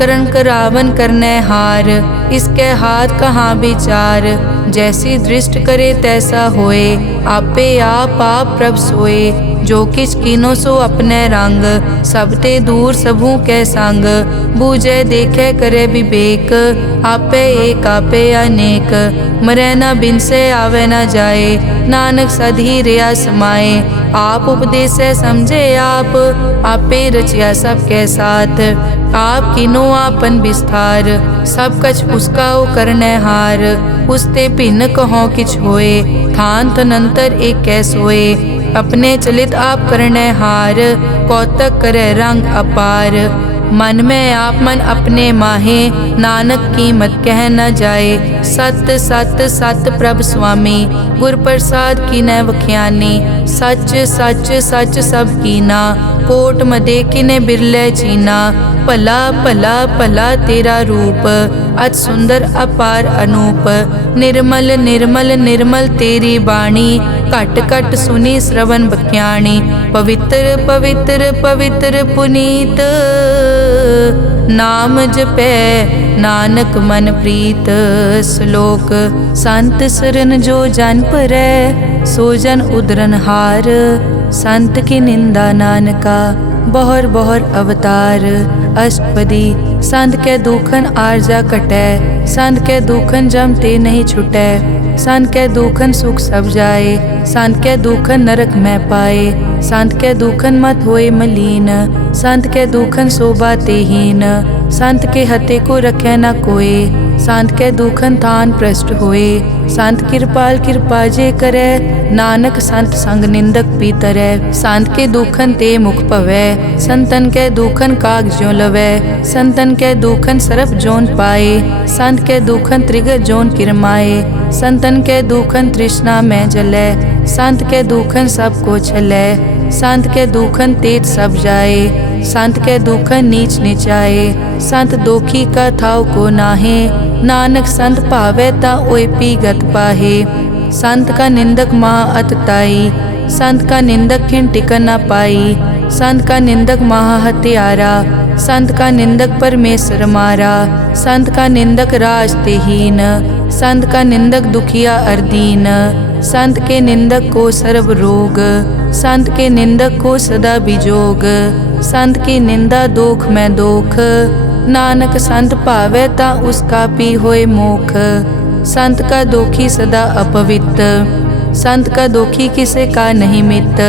करन करावन करने हार, इसके हाथ कहाँ विचार। जैसी दृष्ट करे तैसा होए, आपे आप प्रभ सोए। जो किछ कीनो सो अपने रंग, सब ते दूर सबू के संग। बूझे देखे करे विवेक, आपे एक आपे अनेक। मरै न बिन से आवे न जाए, नानक सधी रिया समाए। आप उपदेशे समझे आप, आपे रचिया सबके साथ। आप किनो आपन विस्तार, सब कछ उसका ओ करने हार। उसते भिन्न कहो किछ होए, थान तनंतर एक कै सोए। अपने चलित आप करने हार, कौतक करे रंग अपार। मन में आप मन अपने माहे, नानक कीमत कह न जाए। सत सत सत प्रभ स्वामी, गुर प्रसाद की न वख्यानी। सच सच सच सब कीना, कोट मदे किने बिरले चीना। भला भला भला तेरा रूप, अति सुंदर अपार अनूप। निर्मल निर्मल निर्मल तेरी बाणी, घट घट सुनी श्रवण बख्याणी। पवित्र पवित्र पवित्र पुनीत, नाम जपै नानक मन प्रीत। श्लोक संत सरन जो जन परै, सो जन उदरन हार। संत की निंदा नानका, बहुर बहुर अवतार। अष्टपदी संत के दुखन आरजा कटै, संत के दुखन जम ते नहीं छुटै। संत के दुखन सुख सब जाए, संत के दुखन नरक में पाए। संत के दुखन मत होए मलीन, संत के दुखन शोभा तेहीन। संत के हते को रखे न कोय, संत के दुखन थान भ्रष्ट होए। संत कृपाल कृपा जे करे, नानक संत संग निंदक भी तरै। संत के दुखन ते मुख पवै, संतन के दुखन काग ज्यों लवै। संतन के दुखन सरप जोन पाए, संत के दुखन त्रिगत जोन किरमाए। संतन के दुखन तृष्णा में जलै, संत के दुखन सब को छलै। संत के दुखन तेज सब जाए, संत के दुखन नीच नीचाए। संत दोखी का थाव को नाहे, नानक संत भावै ता ओए पी गत पाहे। संत का निंदक महा अतताई, संत का निंदक खिन टिकन न पाई। संत का निंदक महा हत्यारा, संत का निंदक परमेश्वर मारा। संत का निंदक राज ते हीन, संत का निंदक दुखिया अरदीन। संत के निंदक को सर्व रोग, संत के निंदक को सदा विजोग। संत की निंदा दोख में दोख, नानक संत भावै ता उसका पी होए मोख। संत का दोखी सदा अपवित्र, संत का दोखी किसे का नहीं मित।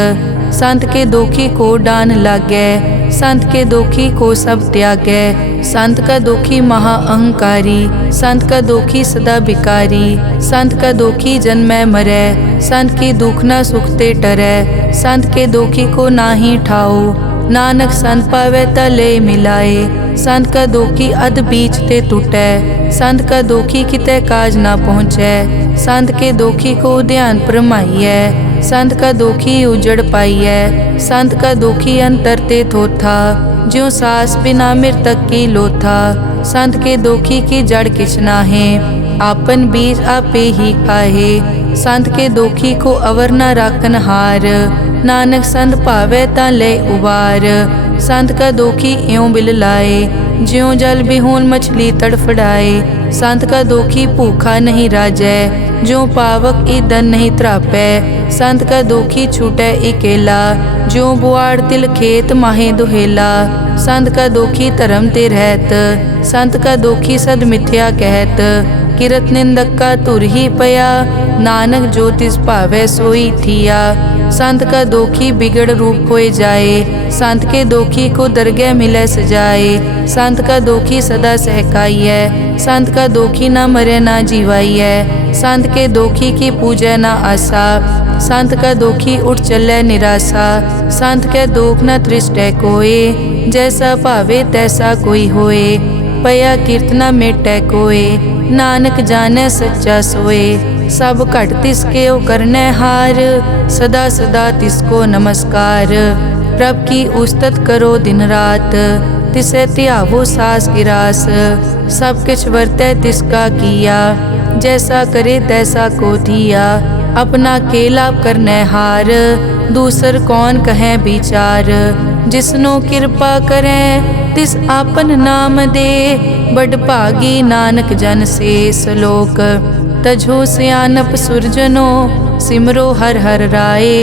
संत के दोखी को डान लागै, संत के दोखी को सब त्यागै। संत का दोखी महा अहंकारी, संत का दोखी सदा बिकारी। संत का दोखी जन्मै मरै, संत की दुख न सुखते टरै। संत के दोखी को नाही ठाओ, नानक संत पावै ता ले मिलाए। संत का दोखी अध बीच ते टूटै, संत का दोखी कितै काज ना पहुँचै। संत के दोखी को ध्यान परमाइयै, संत का दोखी उजड़ पाइयै। संत का दोखी अंतर ते थोथा, ज्यों सास बिना मृतक की लोथा। संत के दोखी की जड़ किछ नाहे, आपन बीज आपे ही खाहे। संत के दोखी को अवर न राखन हार, नानक संत भावै ता ले उबार। संत का दोखी इयों बिल लाए, ज्यों जल बिहून मछली तड़फड़ाए। संत का दोखी भूखा नहीं राजै, ज्यों पावक ईंधन नहीं त्रापै। संत का दोखी छूटै इकेला, ज्यों बुआड़ तिल खेत माहे दुहेला। संत का दोखी धर्म ते रहत, संत का दोखी सद मिथ्या कहत। किरत निंदक का तुर ही पया, नानक जो तिस भावै सोई थिया। संत का दोखी बिगड़ रूप होए जाए, संत के दोखी को दरगह मिलै सजाए। संत का दोखी सदा सहकाइयै, संत का दोखी ना मरे ना जीवाइयै। संत के दोखी की पूजै ना आसा, संत का दोखी उठ चलै निराशा। संत के दोख न तृष्टै कोय, जैसा भावे तैसा कोई होए। पया कीर्तना मेटै कोय, नानक जानै सच्चा सोए। सब घट तिसके ओ करनै हार, सदा सदा तिसको नमस्कार। प्रभ की उस्तत करो दिन रात, तिसे त्यावो सास गिरास। सब किछ वरतै तिसका किया, जैसा करे तैसा को थिया। अपना केला करनै हार, दूसर कौन कहे विचार। जिसनो कृपा करै तिस आपन नाम दे, बड़ भागी नानक जन से सलोक। तजो सियानप सुरजनो, सिमरो हर हर राए।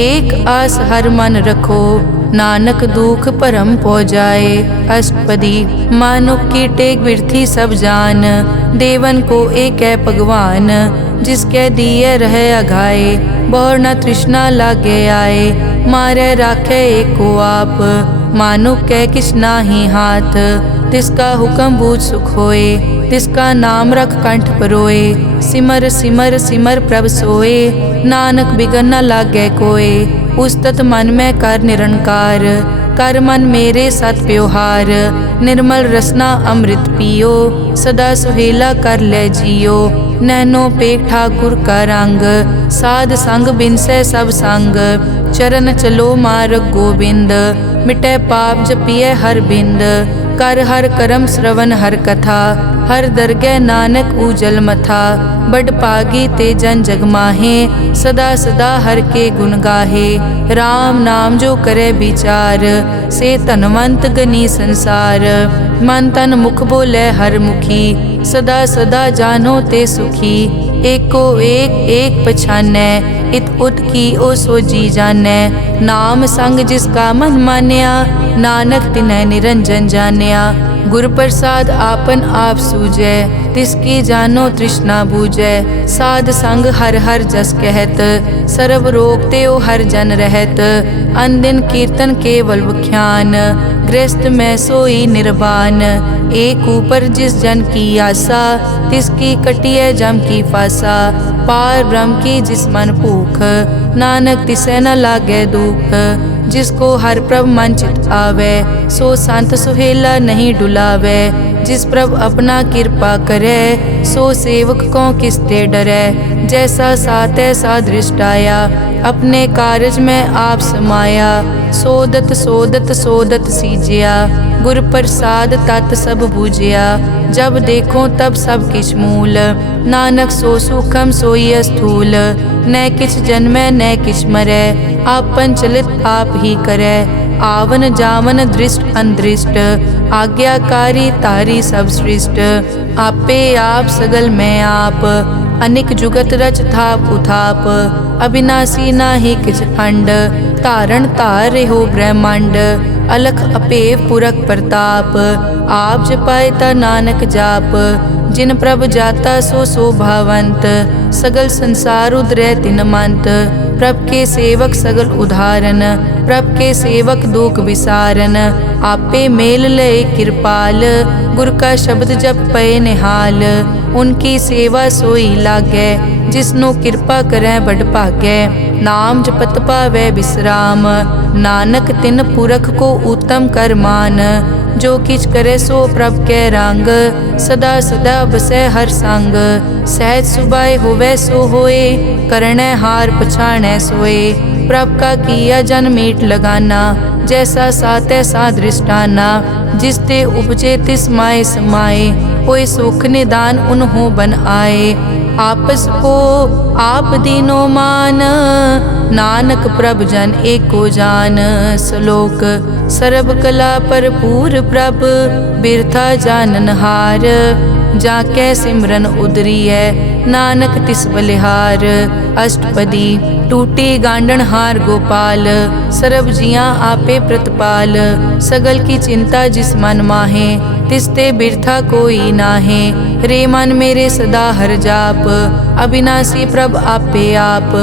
एक आस हर मन रखो, नानक दुख भरम पौ जाए। अष्टपदी मानुक की टेक बिरथी सब जान, देवन को एक है भगवान। जिसके दिए रहे अघाए, बहुर न तृष्णा लागे आए। मारे राखे एको आप, मानुक कै किछ नाही हाथ। तिसका हुक्म बूझ सुख होए, तिसका नाम रख कंठ परोए। सिमर सिमर सिमर प्रभ सोए, नानक बिगन न लागै कोय। उस्तत मन में कर निरंकार, कर मन मेरे सत प्योहार। निर्मल रसना अमृत पियो, सदा सुहेला कर ले जियो। नैनो पेख ठाकुर का रंग, साध संग बिनसै सब संग। चरण चलो मार्ग गोबिंद, मिटै पाप जपिए हर बिंद। कर हर करम श्रवण हर कथा, हर दरगह नानक उजल मथा। बड़ पागी ते जन जग माहे, सदा सदा हर के गुण गाहे। राम नाम जो करे विचार, से धनवंत गनी संसार। मन तन मुख बोले हर मुखी, सदा सदा जानो ते सुखी। एको एक एक पछानै, इत उत की ओ सोजी जानै। नाम संग जिसका मन मान्या, नानक तिन्है निरंजन जान्या। गुर प्रसाद आपन आप सूझै, तिसकी जानो तृष्णा बूझै। साध संग हर हर जस कहत, सर्व रोग ते ओ हर जन रहत। अनदिन कीर्तन केवल बख्यान, गृहस्थ में सोई निर्वाण। एक ऊपर जिस जन की आशा, तिसकी कटिए जम की फासा। पार ब्रह्म की जिस मन भूख, नानक तिसे न लागे दुख। जिसको हर प्रभ मन चित आवे, सो संत सुहेला नहीं डुलावे। जिस प्रभ अपना कृपा करे, सो सेवक को किसते डरे। जैसा सात ऐसा दृष्ट आया, अपने कारज में आप समाया। सोदत सोदत सोदत सीजिया, गुर प्रसाद तत् सब बूझिया। जब देखो तब सब किछ मूल। नानक सो सूखम सोई स्थूल। न किछ जन्मै न किछ मरै, आपन चलित आप ही करै। आवन जावन दृष्ट अनदृष्ट, आज्ञाकारी तारी सब सृष्ट। आपे आप सगल मैं आप, अनिक जुगत रच थाप उथाप। अविनाशी नाहि किछ खंड, धारण धार रहो ब्रह्मांड। अलख अपेव पुरख प्रताप, आप जपाए ता नानक जाप। जिन प्रभ जाता सो शोभावंत, सगल संसार उदरै तिन मंत। प्रभ के सेवक सगल उदाहरण, प्रभ के सेवक दुख विसारन। आपे मेल लय कृपाल, गुर का शब्द जप पए निहाल। उनकी सेवा सोई लागै, जिसनो कृपा करै बड़ भागै। नाम जपत पावै विश्राम, नानक तिन पुरख को उत्तम कर मान। जो किछ करे सो प्रभ कै रंग, सदा सदा बसै हर संग। सहज सुभाए होवै सो होए, करनै हार पछाणै सोए। प्रभ का किया जन मीट लगाना, जैसा सा तैसा दृष्टाना। जिस ते उपजे तिस माए समाए, कोई सुख निदान उन्हों बन आए। आपस को आप दीनो मान, नानक प्रभ जन एको जान। श्लोक सर्ब कला भरपूर प्रभ, बिरथा जाननहार। जाकै सिमरन उदरियै, नानक तिस बलिहार। अष्टपदी टूटी गांडन हार गोपाल, सर्ब जियां आपे प्रतिपाल। सगल की चिंता जिस मन माहे, तिसते बिरथा कोई नाहे। रे मन मेरे सदा हर जाप, अविनाशी प्रभ आपे आप।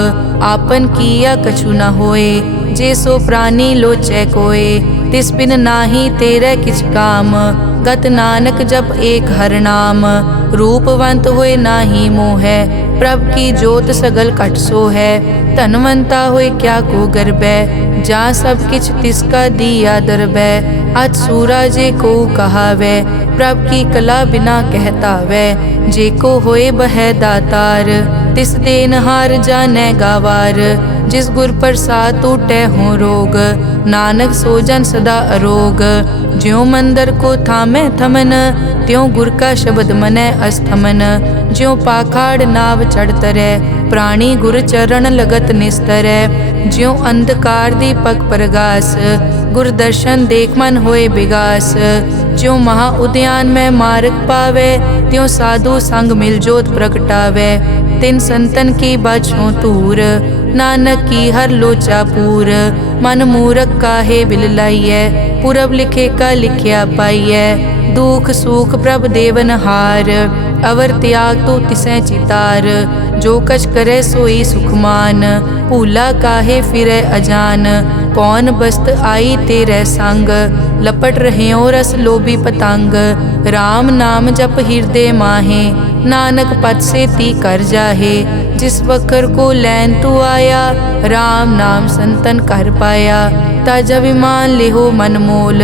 आपन किया कछु न होए, जे सो प्राणी लोचै कोय। तिस बिन नाही तेरे किछ काम, गत नानक जप एक हर नाम। रूपवंत होए नाही मोहै, प्रभ की जोत सगल कट सो है। धनवंता होए क्या को गर्बै, जा सब किछ तिसका दिया दरबै। अज सूरा जे को कहावै, प्रभ की कला बिना कहतावै। जे को होए बह दातार, तिस देनहार जानै गावार। जिस गुर प्रसाद टूटै हो रोग, नानक सो जन सदा अरोग। ज्यों मंदिर को थामै थमन, त्यों गुर का शब्द मनै अस्थमन। ज्यों पाखाड़ नाव चढ़ तरै, प्राणी गुर चरण लगत निस्तरै। ज्यों अंधकार दीपक प्रगास, गुर दर्शन देख मन होए विगास। ज्यों महा उद्यान में मार्ग पावे, त्यों साधु संग मिल जोत प्रगटावे। तिन संतन की बाछों तूर, नानक की हर लोचा पूर। मन मूरख काहे बिल लाइयै, पुरब लिखे का लिखिया पाइयै। दुख सुख प्रभ देवन हार, अवर त्याग तो तिसै चितार। जो कछ करे सोई सुखमान, भूला काहे फिरै अजान। कौन बस्त आई तेरे संग, लपट रहे रस लोभी पतंग। राम नाम जप हृदय माहे, नानक पद से ती कर जाहे। जिस वकर को लैन तू आया, राम नाम संतन कर पाया। ताजा विमान लेहो मन मोल,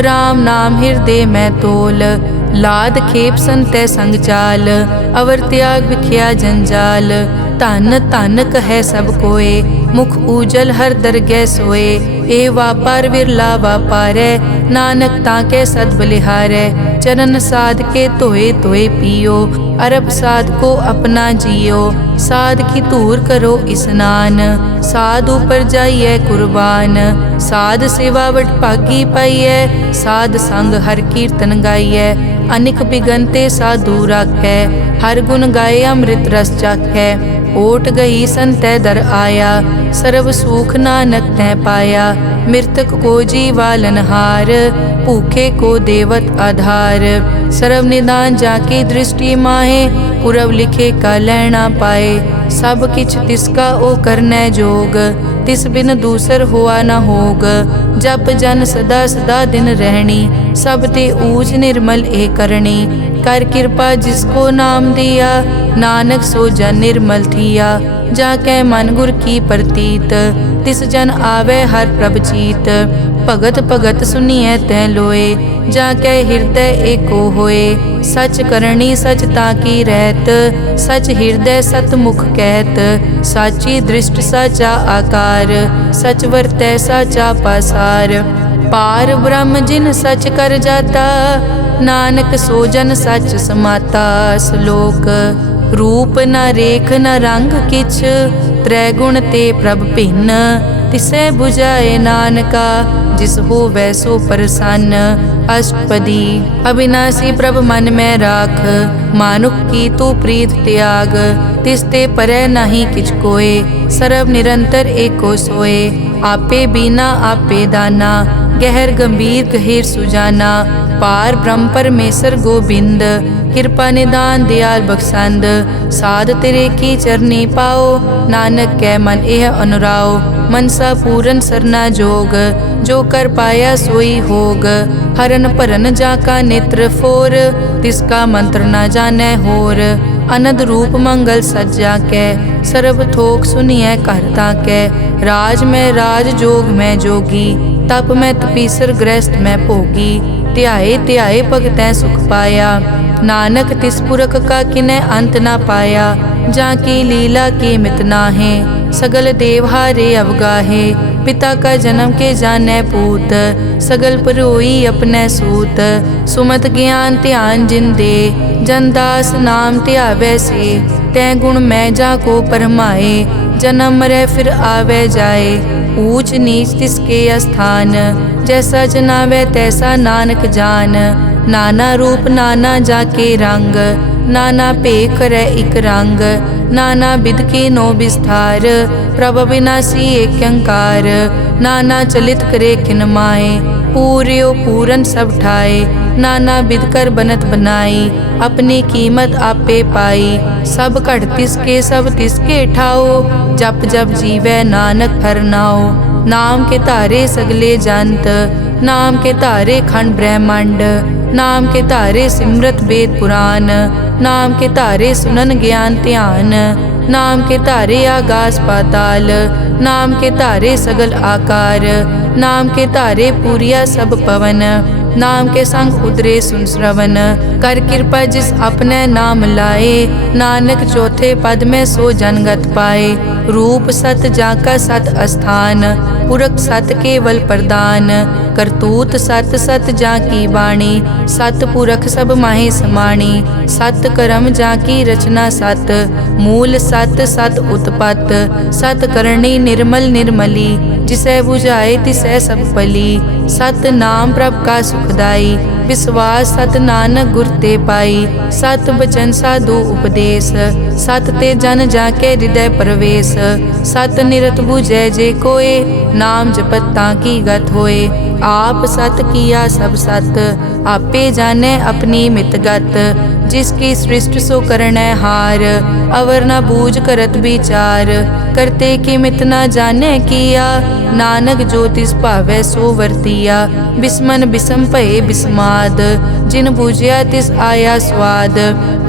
राम नाम हृदय में तोल। लाद खेप संतै संग चाल, अवर त्याग बिख्या जंजाल। धन धन कहे सब कोय, मुख ऊजल हर दरगह सोए। ए वापार विरला वापारै, नानक ताके सद बलिहारै। चरण साध के धोए धोए पियो, अरब साध को अपना जियो। साध की धूर करो स्नान, साध ऊपर जाइए कुर्बान। साध सेवा वट भागी पाइयै, साध संग हर कीर्तन गाइयै। अनिक बिगनते साधु राखै, हर गुण गाए अमृत रस चाखै। ओट गई संतै दर आया, सर्व सुख नानक तै पाया। मृतक को जीवालनहार, भूखे को देवत आधार। सर्व निदान जाकी दृष्टि माहे, पुरब लिखे का लैना पाए। सब किछ तिसका ओ करनै जोग, तिस बिन दूसर हुआ न होग। जप जन सदा सदा दिन रहनी, सब ते ऊज निर्मल ए करनी। कर कृपा जिसको नाम दिया, नानक सो जन निर्मल थिया। जाकै मन गुर की प्रतीत, तिस जन आवे हर प्रभ चीत। भगत भगत सुनिए तै लोए, जाकै हृदय एको होए। सच करनी सच ताकी रहत, सच हृदय सतमुख कहत। साची दृष्ट साचा आकार, सच वर्तै साचा पासार। पार ब्रह्म जिन सच कर जाता, नानक सो जन सच समाता। श्लोक रूप न रेख न रंग किछ, त्रैगुण ते प्रभ भिन्न। तिसै बुझाए नानका, जिस हो वैसो प्रसन्न। अष्टपदी अविनाशी प्रभ मन में राख, मानुख की तू प्रीत त्याग। तिसते परै नहीं किछ कोय, सर्व निरंतर एको सोए। आपे बीना आपे दाना, गहर गंभीर गहीर सुजाना। पार ब्रह्म परमेश्वर गोबिंद, कृपा निदान दयाल बख्शंद। साध तेरे की चरनी पाओ, नानक कै मन एह अनुराओ। मनसा पूरन सरना जोग, जो कर पाया सोई होग। हरन भरन जाका नेत्र फोर, तिसका मंत्र न जानै होर। अनद रूप मंगल सज्जा कै, सर्व थोक सुनिए करता कै। राज में राज जोग में जोगी, तप में तपीसर गृहस्थ में भोगी। ध्याए ध्याए भगतै सुख पाया, नानक तिस पुरख का किनै अंत ना पाया। जाकी लीला की मित नाहे, सगल देवहारे अवगाहे। पिता का जन्म के जानै पूत, सगल परोई अपने सूत। सुमत ज्ञान ध्यान जिन दे, जनदास नाम ध्यावै से। तै गुण मैं जाको परमाए, जन्म मरै फिर आवे जाए। ऊंच नीच तिसके अस्थान, जैसा जनावे तैसा नानक जान। नाना रूप नाना जाके रंग, नाना भेख करे इक रंग। नाना बिध के नो विस्तार, प्रभ विनाशी एक अंकार। नाना चलित करे किन माए, पूर्यो पूरन सब ठाए। नाना बिध कर बनत बनाई, अपनी कीमत आपे पाई। सब घट तिसके सब तिसके ठाओ, जप जप जीवै नानक हर नाओ। नाम के तारे सगले जंत, नाम के तारे खंड ब्रह्मांड। नाम के तारे सिमरत वेद पुराण, नाम के तारे सुनन ज्ञान ध्यान। नाम के तारे आकाश पाताल, नाम के तारे सगल आकार। नाम के तारे पूरिया सब पवन, नाम के संग उदरे सुन श्रवण। कर कृपा जिस अपने नाम लाए, नानक चौथे पद में सो जनगत पाए। रूप सत जाका सत अस्थान, पुरख सत केवल प्रदान। करतूत सत सत जाकी वाणी, सत पुरख सब माहे समाणी। सत कर्म जाकी रचना सत, मूल सत सत उत्पत। सत करणी निर्मल निर्मली, जिसे बुझाए तिसै सब पली। सत नाम प्रभ का सुखदाई, विश्वास सत नानक गुर ते पाई। सत बचन साधु उपदेश, सत ते जन जाके हृदय प्रवेश। सत निरत बुझै जे कोय, नाम जपत ताकी गत होए। आप सत किया सब सत, आपे जाने अपनी मितगत। जिसकी सृष्टि सो करनै हार, अवर न बूझ करत विचार। करते की मित न जाने किया, नानक जो तिस भावै सो वर्तिया। बिस्मन बिसम भये बिस्माद, जिन बूझिया तिस आया स्वाद।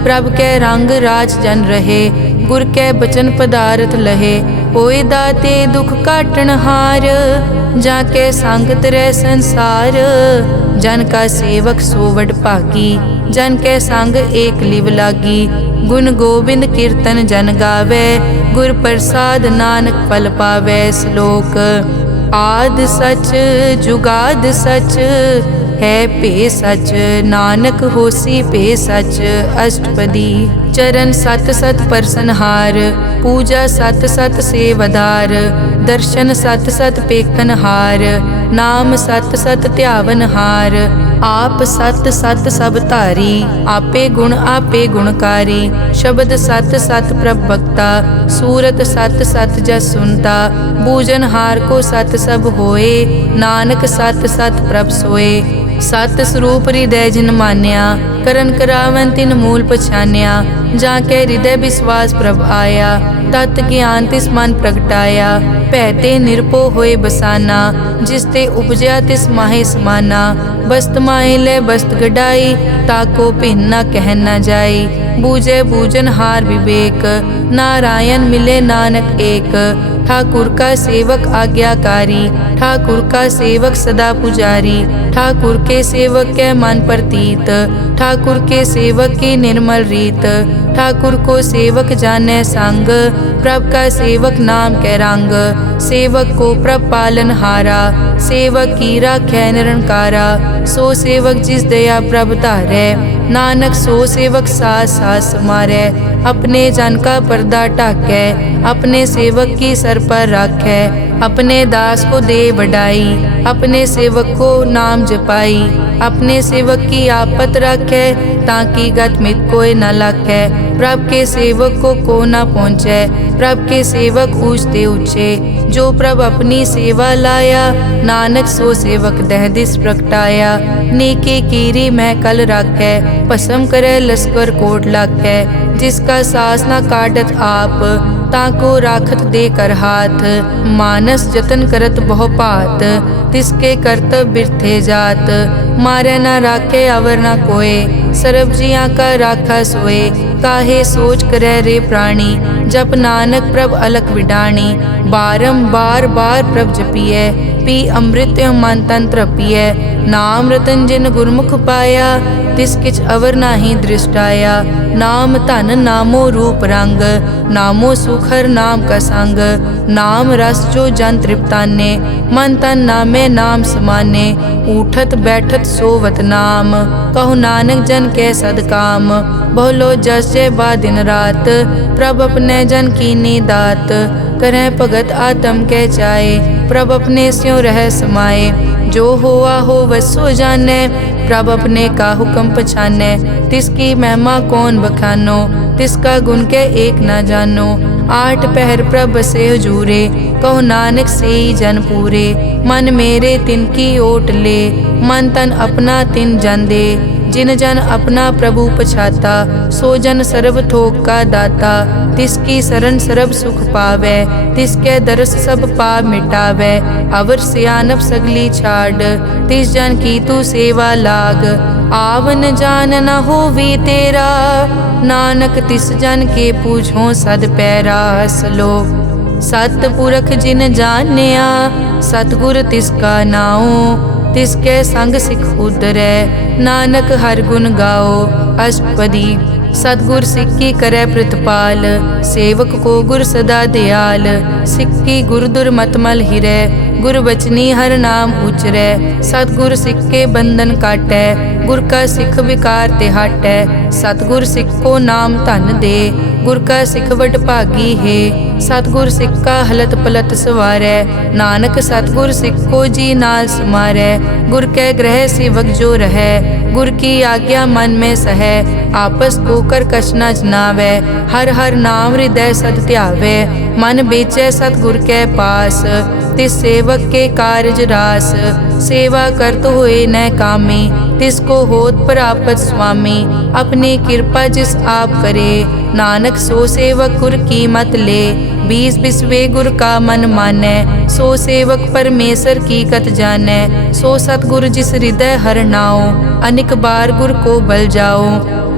प्रभ कै रंग राज जन रहे, गुर कै बचन पदार्थ लहे। होए दाते दुख काटन हार, जाके संग तरै संसार। जन का सेवक सो वड भागी, जन के संग एक लिव लागी। गुण गोबिंद कीर्तन जन गावे, गुर प्रसाद नानक फल पावे। श्लोक आद सच जुगाद सच, है पे सच नानक होसी पे सच। अष्टपदी चरण सत सत परसनहार, पूजा सत सत सेवदार। दर्शन सत सत पेखनहार, नाम सत सत ध्यावनहार। आप सत सत सब धारी, आपे गुण आपे गुणकारी। शब्द सत सत प्रभ भक्ता, सूरत सत सत जस सुनता। बूझनहार को सत सब होए, नानक सत सत प्रभ सोए। सत स्वरूप हृदय जिन मान्या, करन करावन तिन मूल पछान्या। जाके हृदय विश्वास प्रभ आया, तत् ज्ञान तिस मन प्रगटाया। भैते निरपो होए बसाना, जिसते उपजया तिस माहे समाना। बस्त माहे ले बस्त गडाई, ताको भिन्न न कह न जाई। बूझे बूझन हार विवेक, नारायण मिले नानक एक। ठाकुर का सेवक आज्ञाकारी, ठाकुर का सेवक सदा पुजारी। ठाकुर के सेवक के मन प्रतीत, ठाकुर के सेवक की निर्मल रीत। ठाकुर को सेवक जाने संग, प्रभ का सेवक नाम कै रंग। सेवक को प्रभ पालन हारा, सेवक की राखै निरंकारा। सो सेवक जिस दया प्रभ धारै, नानक सो सेवक सास सास समारै। अपने जन का पर्दा ढाकै, अपने सेवक की सर पर राखै। अपने दास को दे बढ़ाई, अपने सेवक को नाम जपाई। अपने सेवक की आपत राखै, ताकि गत मित कोई न लाखै। प्रभ के सेवक को न पहुँचै, प्रभ के सेवक ऊँचते ऊँचे। जो प्रभ अपनी सेवा लाया, नानक सो सेवक दह दिस प्रगटाया। नेके कीरी मैं कल राखै, भस्म करे लश्कर कोट लाखै। जिसका सास न काटत आप, ताको राखत दे कर हाथ। मानस जतन करत बहु पात, तिसके करतब बिरथे जात। मारे न राखे अवर न कोय, सर्ब जियां का राखा सोए। काहे सोच करे रे प्राणी, जप नानक प्रभ अलख विडाणी। बारंबार बार प्रभ जपिए, पी अमृत मन तन तृपिए। नाम रतन जिन गुरमुख पाया, तिस किछ अवर नाही दृष्टाया। नाम धन नामो रूप रंग, नामो सुखर नाम का संग। नाम रस जो जन तृप्ताने, मन तन नामे नाम समाने। उठत बैठत सोवत नाम, कहु नानक जन के सदकाम। बहुलो जस जय बा दिन रात, प्रभ अपने जन की दात। करें भगत आत्म के चाए, प्रभ अपने स्यों रह समाए। जो होआ हो वसो जाने, प्रभ अपने का हुक्म पछाने। तिसकी महिमा कौन बखानो, तिसका गुण के एक न जानो। आठ पहर प्रभ से हजूरे, कहो नानक से ही जन पूरे। मन मेरे तिनकी ओट ले, मन तन अपना तिन जन दे। जिन जन अपना प्रभु पछाता, सो जन सर्व थोक का दाता। तिसकी शरण सर्व सुख पावे, तिसके दरस सब पाप मिटावे। अवर सियानप सगली छाड़, तिस जन की तू सेवा लाग। आवन जान न होवी तेरा, नानक तिस जन के पूछो सद पैरा। सलोक सतपुरख जिन जानिया, सतगुर तिसका नाओ। तिसके संग सिख उतरै, नानक हर गुण गाओ। अष्टपदी सतगुर सिक्की करे प्रतिपाल, सेवक को गुर सदा दयाल। सिक्की गुर दुर्मतमल हिरै, गुर बचनी हर नाम उचरै। सतगुर सिख के बंधन काटै, गुर का सिख विकार ते हटै। सतगुर सिख को नाम धन दे, गुर का सिख वड भागी है। सतगुर सिख का हलत पलत सवारै, नानक सतगुर सिख को जी नाल समारै। गुर के ग्रह सेवक जो रहै, गुर की आज्ञा मन में सहै। आपस को कर कछ न जनावै, हर हर नाम हृदय सद ध्यावै। मन बेचै सतगुर के पास, तिस सेवक के कारज रास। सेवा करत होए न कामी, तिसको होत प्रापत स्वामी। अपनी कृपा जिस आप करे, नानक सो सेवक गुर की मत ले। बीस बिसवे गुर का मन मानै, सो सेवक परमेश्वर की कत जानै। सो सतगुर जिस हृदय हर नाओ, अनिक बार गुर को बल जाओ।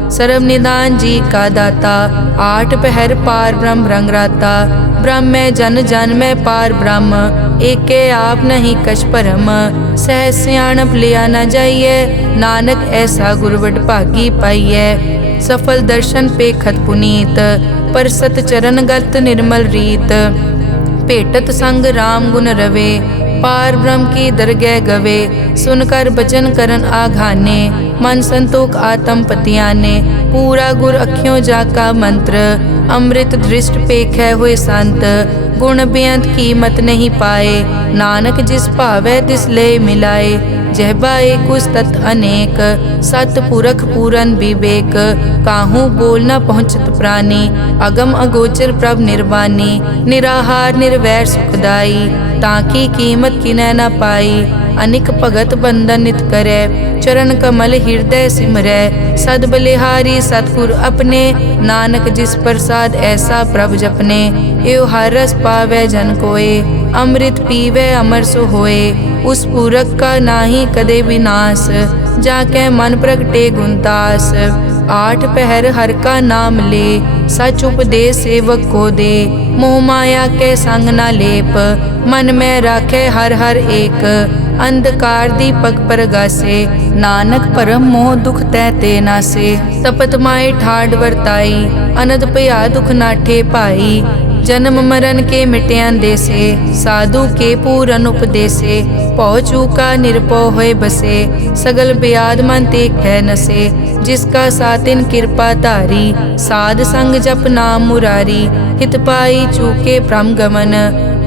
सर्व निदान जी का दाता, आठ पहर पार ब्रह्म रंगराता। ब्रह्म में जन जन में पार ब्रह्म, एके आप नहीं कछ परम। सह सियाणप लिया न जाइए, नानक ऐसा गुरवट भागी पाइए। सफल दर्शन पेखत पुनीत, परसत चरण गत निर्मल रीत। भेटत संग राम गुण रवे, पार ब्रह्म की दरगह गवे। सुनकर बचन करन आघाने, मन संतोख आत्म पतियाने। पूरा गुर अखियों जाका मंत्र, अमृत दृष्ट पेखै हुए संत। गुण बेअंत कीमत नहीं पाए, नानक जिस भावै तिस ले मिलाए। जहबा एक उस तत् अनेक, सतपुरख पूरन विवेक। काहू बोल न पहुँचत प्राणी, अगम अगोचर प्रभ निर्वाणी। निराहार निर्वैर सुखदाई, ताकी कीमत किनै न पाई। अनिक भगत बंदन नित करै, चरण कमल हृदय सिमरै। सद बलिहारी सतगुर अपने, नानक जिस प्रसाद ऐसा प्रभ जपने। एव हर रस पावै जन कोय, अमृत पीवै अमर सो होए। उस पूरक का नाही कदे विनाश, जाके मन प्रगटे गुणतास। आठ पहर हर का नाम ले, सच उपदेश सेवक को दे। मोह माया के संग न लेप, मन में राखे हर हर एक। अंधकार दीपक परगासे, नानक परम मोह दुख तै ते नासे। तपत माए ठाड वरताई, अनद भया दुख नाठे पाई। जन्म मरण के मिट्यां देसे, साधु के पूरन उपदेसे। पौ चूका निरपौ होए बसे, सगल ब्याद मन ते कै नसे। जिसका सातिन कृपा धारी, साध संग जप नाम मुरारी। हित पाई चूके भ्रम गमन,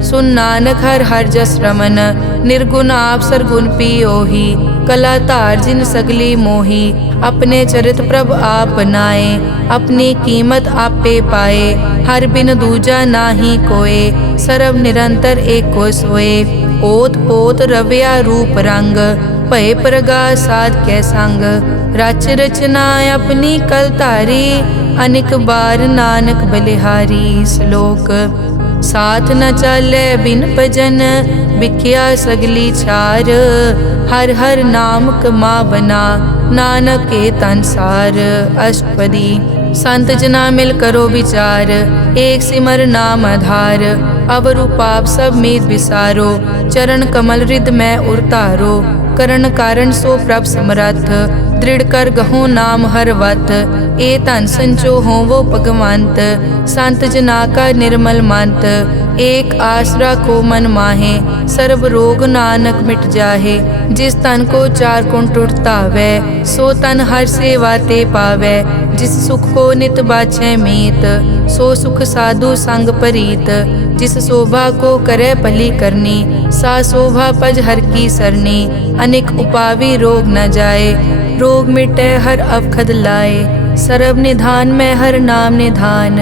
सुन नानक हर हर जस रमन। निर्गुण आप सरगुण पियोही, कला धार जिन सगली मोही। अपने चरित प्रभ आप बनाए, अपनी कीमत आपे पाए। हर बिन दूजा नाहि कोय, सरब निरंतर एको सोए। ओत पोत रव्या रूप रंग, भय प्रगास साध कै संग। रच रचना अपनी कल धारी, अनेक बार नानक बलिहारी। श्लोक साथ न चाले बिन भजन, बिख्या सगली छार। हर हर नाम कमा बना, नानक के तनसार। अष्टपदी संत जना मिल करो विचार, एक सिमर नाम आधार। अवरु पाप सब मीत विसारो, चरण कमल हृद में उरतारो। करण कारण सो प्रभ समरथ, दृढ़ कर गहो नाम हर वत। ए धन संचो हो वो भगवंत, संत जना का निर्मल मंत। एक आसरा को मन माहे, सर्व रोग नानक मिट जाहे। जिस तन को चार गुण टूटता वै, सो तन हर सेवा ते पावै। जिस सुख को नित बाछै मीत, सो सुख साधु संग परीत। जिस शोभा को करे भली करनी, सा शोभा पज हर की सरनी। अनेक उपावी रोग न जाए, रोग मिटे हर अवखद लाए। सर्व निधान में हर नाम निधान,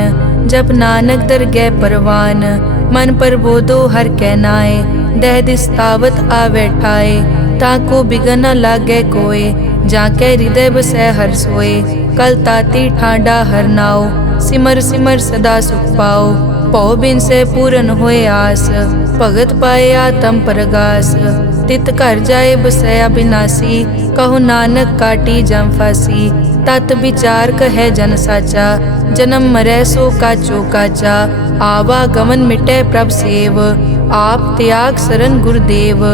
जप नानक दर गै परवान। मन पर बोधो हर कै नाए, दह दिस तावत आवे ठाए। ताको बिगन न लागे कोय, जाके हृदय बसै हर सोए। कल ताती ठाडा हर नाओ, सिमर सिमर सदा सुख पाओ। पौ बिन से पूरन होए आस, भगत पाए आत्म परगास। तित घर जाए बसया बिनासी, कहो नानक काटी जम फासी। तत विचार कहे जन साचा, जन्म मरै सो काचो काचा। आवागमन मिटे प्रभ सेव, आप त्याग शरण गुरुदेव।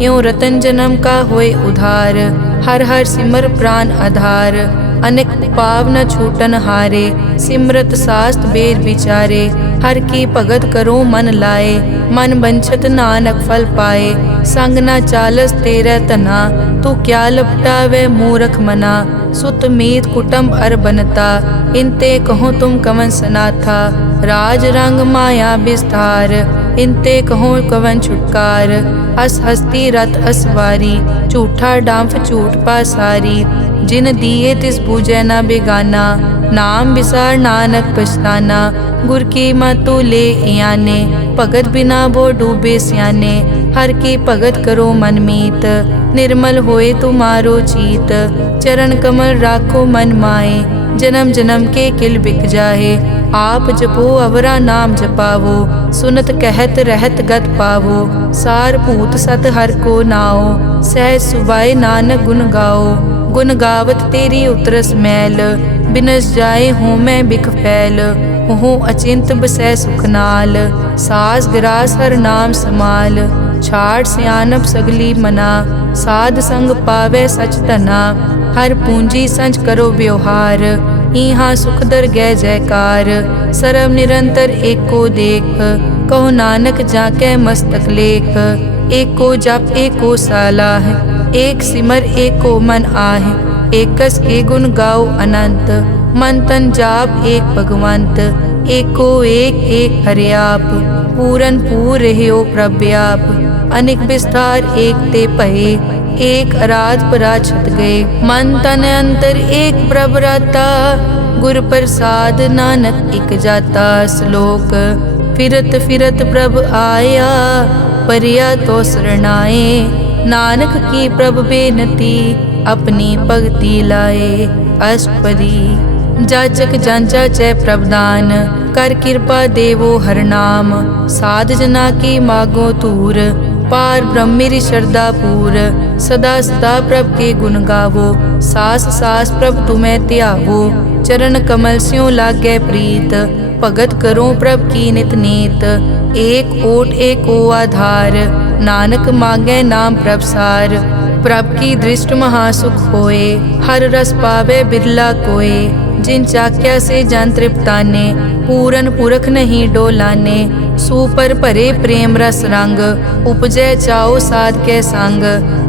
यों रतन जन्म का होए उधार, हर हर सिमर प्राण आधार। अनेक पाव न छूटन हारे, सिमरत शास्त्र वेद विचारे। हर की भगत करो मन लाए, मन बंछत नानक फल पाए। संग न चालस तेरे तना, तू क्या लपटावे मूरख मना। सुत मीत कुटुंब अर बनता, इनते कहो तुम कवन सनाथा। राज रंग माया विस्तार, इनते कहो कवन छुटकार। अस हस्ती रथ असवारी, झूठा डांफ झूठ पासारी। जिन दिए तिस बूझे न बेगाना, नाम विसार नानक पछताना। गुर की मतु ले याने, भगत बिना वो डूबे स्याने। हर की भगत करो मन मीत, निर्मल होए तुम्हारो चीत। चरण कमल राखो मन माए, जन्म जन्म के किल बिक जाहे। आप जपो अवरा नाम जपावो, सुनत कहत रहत गत पावो। सार भूत सत हर को नाओ, सहज सुबाए नानक गुण गाओ। गुण गावत तेरी उतरस मैल, बिनस जाए हूँ मैं बिख फैल। हूँ अचिंत बसै सुख नाल, सास गिरास हर नाम समाल। छाड़ सियानप सगली मना, साध संग पावे सच धना। हर पूंजी संच करो व्यवहार, इहाँ सुख दर गै जयकार। सरब निरंतर एको देख, कहो नानक जाके मस्तक लेख। एको जप एको सालाह, एक सिमर एको मन आह। एकस के गुण गाओ अनंत, मन तन जाप एक भगवंत। एको एक एक हरियाप, पूरन पूर रहियो प्रव्याप। अनेक विस्तार एक ते पहे, एक अराध पराछत गए। मन तन अंतर एक प्रभ राता, गुर प्रसाद नानक इक जाता। श्लोक फिरत फिरत प्रभ आया, परिया तो शरणाए। नानक की प्रभ बेनती, अपनी भगति लाए। अष्टपदी जाचक जांचा चै प्रभदान, कर कृपा देवो हर नाम। साध जना की मागो तूर, पार ब्रह्मेरी श्रद्धा पूर। सदा सदा प्रभ के गुण गावो, सास सास प्रभ तुम्हें त्यावो। चरण कमल स्यों लागे प्रीत, भगत करो प्रभ की नित नीत। एक ओट एको आधार, नानक मांगे नाम प्रभसार। प्रभ की दृष्ट महासुख होए, हर रस पावे बिरला कोय। जिन चाक्या से जन तृप्ताने, पूरन पुरख नहीं डोलाने। सुपर भरे प्रेम रस रंग, उपजै चाओ साध के संग।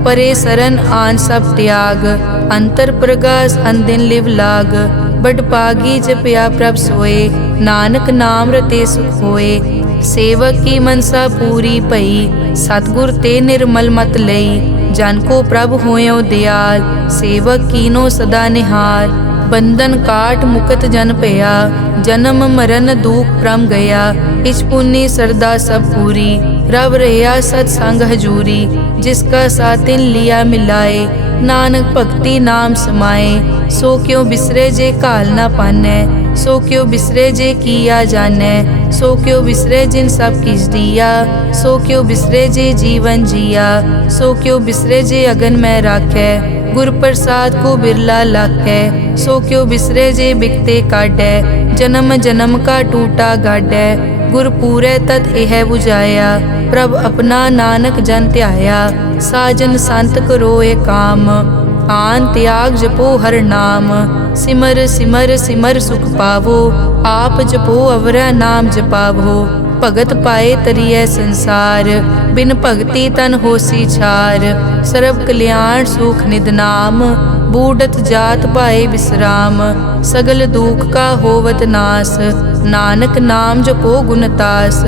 परे सरन आन सब त्याग, अंतर प्रगास अनदिन लिव लाग। बड़ पागी जपया प्रभ सोए, नानक नाम रते सुख होए। सेवक की मनसा पूरी पई, सतगुर ते निर्मल मत लई। जन को प्रभ होयो दयाल, सेवक कीनो सदा निहाल। बंधन काट मुकत जन पया, जन्म मरण दुख प्रम गया। इच पुण्य सरदा सब पूरी, रव रहा सत्संग हजूरी। जिसका सातिन लिया मिलाए, नानक भक्ति नाम समाए। सो क्यों बिसरे जे काल ना पानै, सो क्यों बिसरे जे किया जानै। सो क्यों बिसरे जिन सब किस दिया, सो क्यों बिसरे जे जीवन जिया। सो क्यों बिसरे जे अगन में राखै, गुर प्रसाद को बिरला लाखै। सो क्यों बिसरे जे बिकते काटै, जन्म जन्म का टूटा गाडै। गुर पूरे तत एह बुझाया, प्रभ अपना नानक जन त्याया। साजन संत करो ए काम, आन त्याग जपो हर नाम। सिमर सिमर सिमर सुख पावो, आप जपो अवरा नाम जपावो। भगत पाए तरिए संसार, बिन भगति तन होसी छार। सर्व कल्याण सुख निद नाम, बूढ़त जात पाए विश्राम। सगल दुख का होवत नास, नानक नाम जपो गुणतास।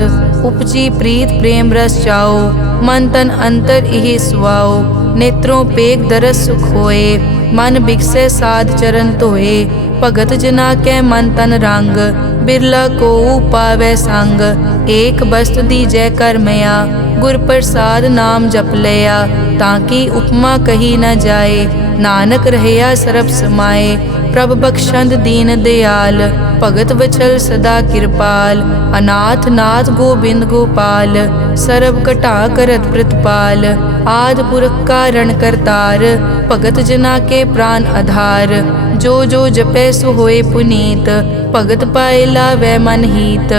उपजी प्रीत प्रेम रस चाओ, मन तन अंतर इहि सुआओ। नेत्रों पेग दरस सुख होए, मन बिकसे साध चरण धोए। भगत जना के मन तन रंग, बिरला को पावै संग। एक बस्त दीजै कर मया, गुर प्रसाद नाम जप लिया। ताकि उपमा कही न जाए, नानक रहया सरब समाए। प्रभ बख्शंद दीन दयाल, भगत वचल सदा कृपाल। अनाथ नाथ गोबिंद गोपाल, सरब कटा करत प्रतिपाल। आद पुरख कारण करतार, भगत जना के प्राण आधार। जो जो जपै सो होए पुनीत, भगत पाए लावै मन हीत।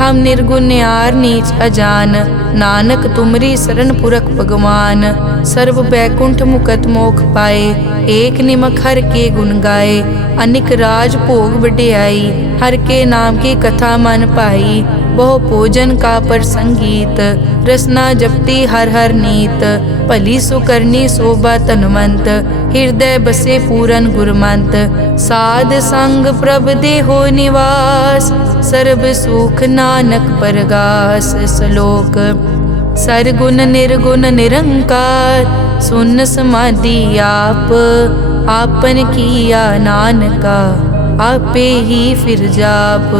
हम निर्गुण न्यार नीच अजान, नानक तुमरी शरण पुरख भगवान। सर्व बैकुंठ मुकत मोख पाए, एक निमक हर के गुण गाए। अनिक राज भोग वड्याई, हर के नाम की कथा मन पाई। बहु भोजन का पर संगीत, रसना जपती हर हर नीत। भली सुकरनी शोभा तनवंत, हृदय बसे पूरन गुरमंत। साध संग प्रभ देहो निवास, सर्ब सुख नानक परगास। श्लोक सरगुण निर्गुण निरंकार, सुन समाधि आप। आपन किया नानका, आपे ही फिर जाप।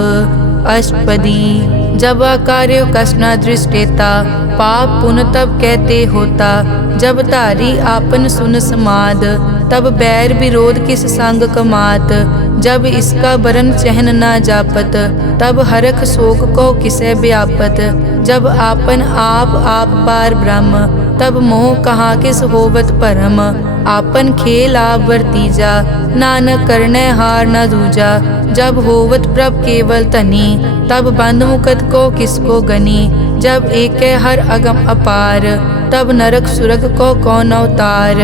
अष्टपदी जब कार्य कष्ट न दृष्टेता, पाप पुण्य तब कहते होता। जब धारी आपन सुन समाद, तब बैर विरोध किस संग कमात। जब इसका बरन चहन न जापत, तब हरख शोक को किसे व्यापत। जब आपन आप पार ब्रह्म, तब मोह कहाँ किस होवत परम। आपन खेल आप वर्तीजा, नानक करने हार न दूजा। जब होवत प्रभ केवल तनी, तब बंद मुकत को किसको गनी। जब एक हर अगम अपार, तब नरक सुरग को कौन अवतार।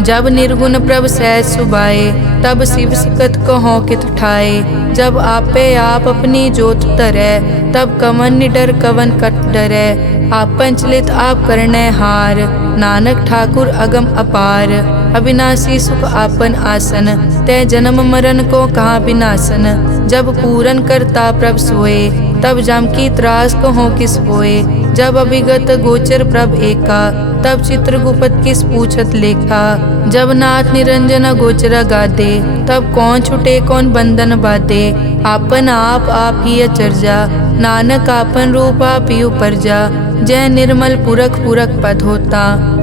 जब निर्गुण प्रभ सहज सुभाए, तब शिव सकत को हों कित ठाए। जब आपे आप अपनी जोत तरै, तब कवन निडर कवन कट डरै। आपन चलित आप करने हार, नानक ठाकुर अगम अपार। अविनाशी सुख आपन आसन, तै जन्म मरण को कहाँ विनाशन। जब पूरन करता प्रभ सोए, तब जम की त्रास कहो किस होए। जब अभिगत गोचर प्रभ एका, तब चित्रगुप्त किस पूछत लेखा। जब नाथ निरंजन गोचर गादे, तब कौन छुटे कौन बंधन बाधे। आपन आप ही अचरजा, नानक आपन रूप आप ही उपरजा। जय निर्मल पुरख पुरख पद होता,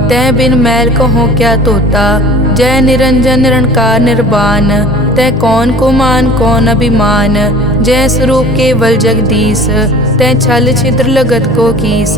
तै बिन मैल कहो क्या तोता। जय निरंजन निरंकार निर्वाण, तै कौन को मान कौन अभिमान। जय स्वरूप केवल जगदीश, तै छल छिद्र लगत को कीस।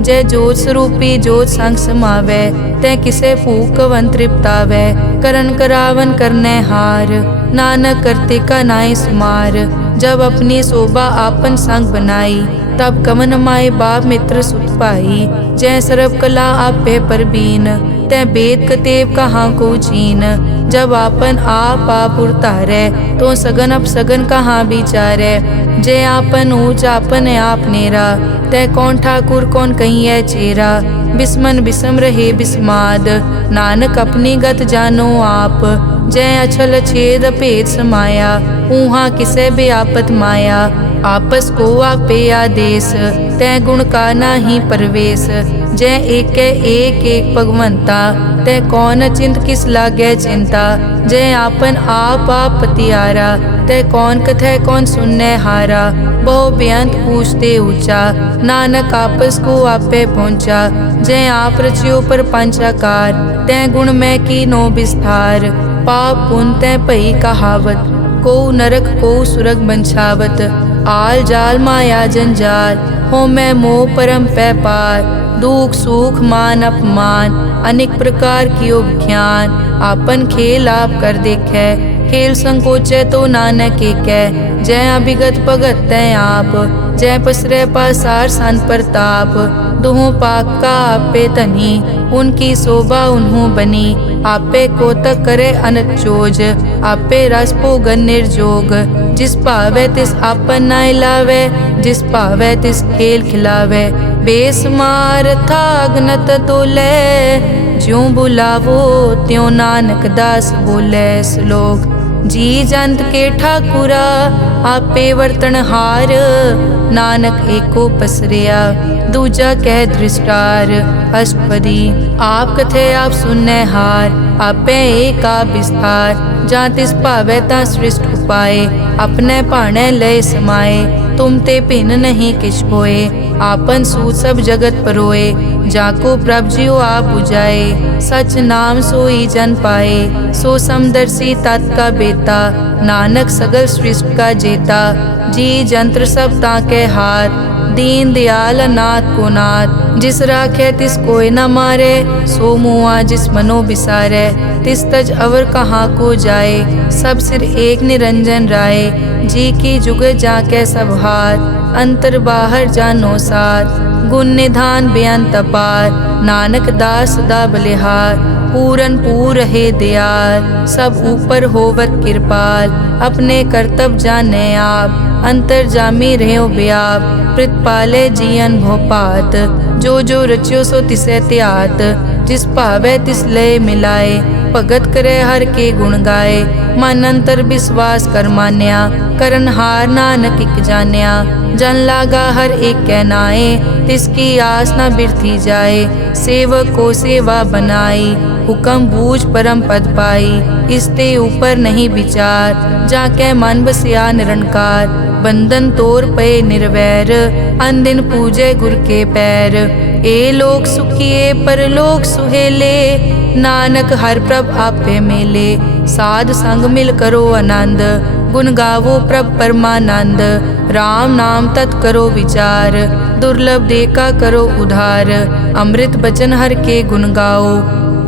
जय जोत स्वरूपी जोत संग समावै, तै किसे भूख कवन तृप्तावै। करन करावन करने हार, नानक करते का नाई सुमार। जब अपनी शोभा आपन संग बनाई, तब कमन माए बाप मित्र सुत पाई। जय सर्व कला आपे परबीन, तै वेद कतेब कहाँ को चीन। जब आपन आप उतारै, तो सगन अपसगन कहाँ विचारै। जय आपन ऊँच आपन आप नेरा, तै कौन ठाकुर कौन कहिए चेरा। बिस्मन बिसम रहे बिस्माद, नानक अपनी गत जानो आप। जय अछल छेद भेद समाया, ऊहा किसे बेआपत माया। आपस को आपे आदेश, तै गुण का नाही परवेश। जय एक भगवंता, तै कौन चिंत किस लागे चिंता। जय आपन आप पतियारा, तै कौन कथै कौन सुनने हारा। बहु बेअंत पूछते ऊंचा, नानक आपस को आपे पहुँचा। जय आप रचियो पर पंचाकार, तै गुण में कीनो विस्तार। पाप पुण्य तै भई कहावत, को नरक को सुरग बंछावत। आल जाल माया जंजाल, हो मैं मोह परम पै पार। दुख सुख मान अपमान, अनेक प्रकार कियो ज्ञान। आपन खेल आप कर देखे, खेल संकोचे तो नानक एकै। जय अभिगत भगत तै आप, जय पसरै पासार सन प्रताप। दुहों पाक का आपे धनी, उनकी शोभा उन्हों बनी। आपे कोतक करे अनत चोज, आपे रस भोगन निर्जोग। जिस भावे तिस आपन नाय लावे, जिस भावे तिस खेल खिलावे। बेसमार था अगनत तोले, ज्यों बुलावो त्यों नानक दास बोले। श्लोक। जी जंत के ठाकुरा, आपे वर्तनहार। नानक एको पसरिया, दूजा कह दृष्टार। अष्टपदी। आप कथे आप सुनने हार, आपे एक आप विस्तार। जा तिस भावे ता सृष्ट उपाय, अपने भाणे लय समाए। तुम ते भिन्न नहीं किछ होए, आपन सूत सब जगत परोए। जाको प्रभ जियो आप बुझाए, सच नाम सोई जन पाए। सो समदर्शी तत् का बेता, नानक सगल सृष्टि का जेता। जी जंत्र सब ताके हार, दीन दयाल अनाथ को नाथ। जिस राखे तिस कोई न मारे, सो मुआ जिस मनो बिसारे। तिस तज अवर कहाँ को जाए, सब सिर एक निरंजन राय। जी की जुग जाके सब हार, अंतर बाहर जानो सार। गुण निधान बेअंत अपार, नानक दास सदा बलिहार। पूरन पूर रहे दयाल, सब ऊपर होवत कृपाल। अपने कर्तव्य जाने आप, अंतर जामी रहो व्याप। प्रतिपाले जियन भोपात, जो जो रच्यो सो तिसे त्यात। जिस भावे तिस लय मिलाए, भगत करे हर के गुण गाए। मन अंतर विश्वास कर मान्या, करन हार नानक इक जान्या। जन लागा हर एक कै नाए, तिसकी आस न बिरथी जाए। सेवक को सेवा बनाई, हुक्म बूझ परम पद पाई। इसते ऊपर नहीं विचार, जाके मन बसिया निरंकार। बंधन तोर पे निर्वैर, अनदिन पूजे गुर के पैर। ए लोक सुखिए परलोक सुहेले, नानक हर प्रभ आपे मेले। साध संग मिल करो आनंद, गुण गावो प्रभ परमानंद। राम नाम तत् करो विचार, दुर्लभ देखा करो उधार। अमृत बचन हर के गुण गाओ,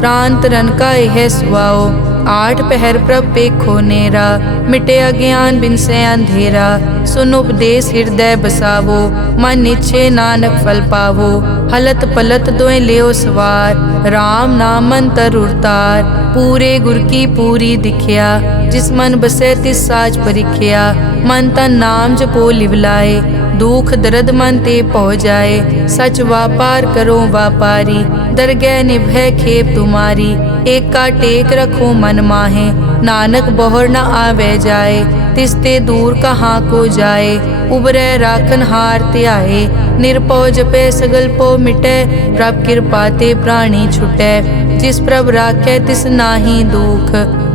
प्राण तरन का यह सुआओ। आठ पहर प्रभ पेखो नेरा, मिटे अज्ञान बिन से अंधेरा। सुन उपदेश हृदय बसावो, मन इच्छे नानक फल पावो। हलत पलत दोए लियो सवार, राम नाम मंतर उरतार। पूरे गुर की पूरी दिखिया, जिस मन बसे तिस साज परिख्या। मन तन नाम जपो लिवलाए, दुख दर्द मन ते पौ जाए। सच व्यापार करो व्यापारी, दरगह निभै खेप तुम्हारी। एका टेक रखो मन माहे, नानक बहुर न आवे जाए। तिसते दूर कहाँ को जाए, उबरे राखन हार त्याए। निरपौ जपे सगल पो मिटे, प्रभ कृपा ते प्राणी छुटे। जिस प्रभ राखे तिस नाही दुख,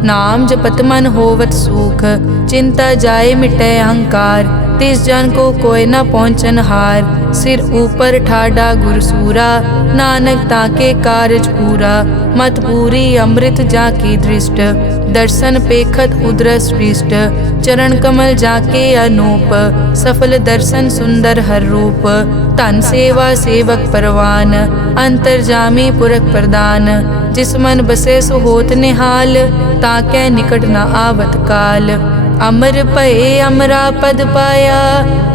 नाम जपत मन होवत सुख। चिंता जाए मिटे अहंकार, तिस जन को कोई न पहुँचन हार। सिर ऊपर ठाडा गुरसूरा, नानक ताके कारज पूरा। मत पूरी अमृत जाकी दृष्ट, दर्शन पेखत उदरस पृष्ठ। चरण कमल जाके अनूप, सफल दर्शन सुंदर हर रूप। धन सेवा सेवक परवान, अंतर जामी पुरख प्रदान। जिस मन बसे सो होत निहाल, ताके निकट न आवत काल। अमर भये अमरा पद पाया,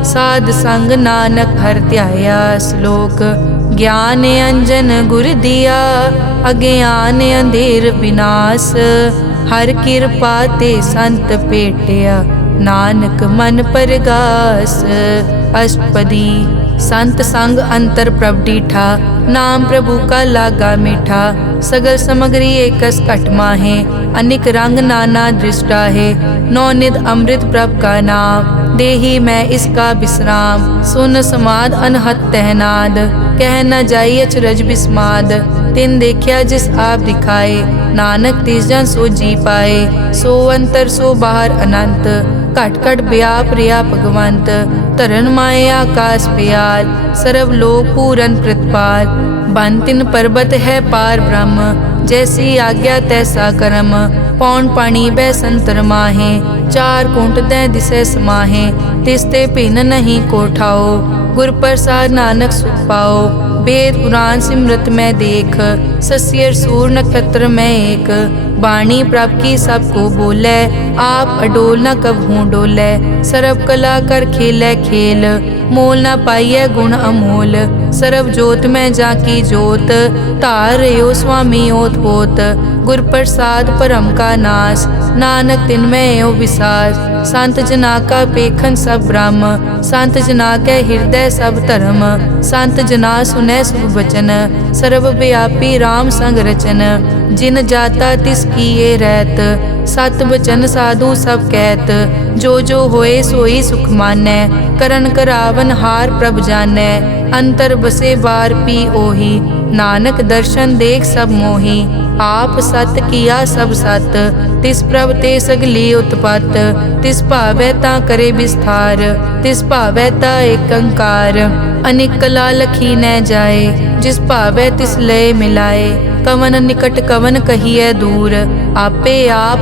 साध संग नानक हर ध्याया। श्लोक ज्ञान अंजन गुर दिया, अज्ञान अंधेर विनाश। हर कृपा ते संत पेटिया, नानक मन परगास। अष्टपदी संत संग अंतर प्रभ डीठा, नाम प्रभु का लागा मीठा। सगल समग्री एकस घट माहे, अनिक रंग नाना दृष्टा है। नौनिध अमृत प्रभ का नाम, देही मैं इसका विश्राम। सुन समाद अनहत तहनाद, कह न जाई अचरज बिस्माद। तिन देखिया जिस आप दिखाए, नानक तिस जन सो जी पाए। सो अंतर सो बाहर अनंत, घट घट व्याप रिया भगवंत। धरन माए आकाश प्यार, सर्व लोक पूरन प्रतिपाल। बन तिन पर्वत है पार ब्रह्म, जैसी आज्ञा तैसा कर्म। पौन पानी बै संतर माहे, चार कुंट दै दिसै समाहे। तिसते भिन्न नहीं कोठाओ, गुर प्रसाद नानक सुख पाओ। वेद पुराण सिमरत में देख, सस्यर सूर नक्षत्र में एक। वाणी प्रभ की सबको बोले, आप अडोल न कबहूँ डोले। सर्व कला कर खेलै खेल, मोल न पाइयै गुण अमोल। सर्व जोत में जाकी जोत, धार रयो स्वामी ओत पोत। गुर प्रसाद परम का नाश, नानक तिन में ओ विसास। संत जना का पेखन सब ब्रह्म, संत जना के हृदय सब धर्म। संत जना सुनै शुभ वचन, सर्व व्यापी राम संग रचन। जिन जाता तिस किए रहत, सत बचन साधु सब कहत। जो जो होए सोई सुख मानै, करन करावन हार प्रभ जानै। अंतर बसे बार पी ओही, नानक दर्शन देख सब मोही। आप सत किया सब सत, तिस प्रभ ते सगली उत्पत। तिस भावै ता करे विस्तार, तिस भावै ता एकंकार। अनेक कला लखी न जाए, जिस भावै तिस लय मिलाए। कवन निकट कवन कहिए दूर, आपे आप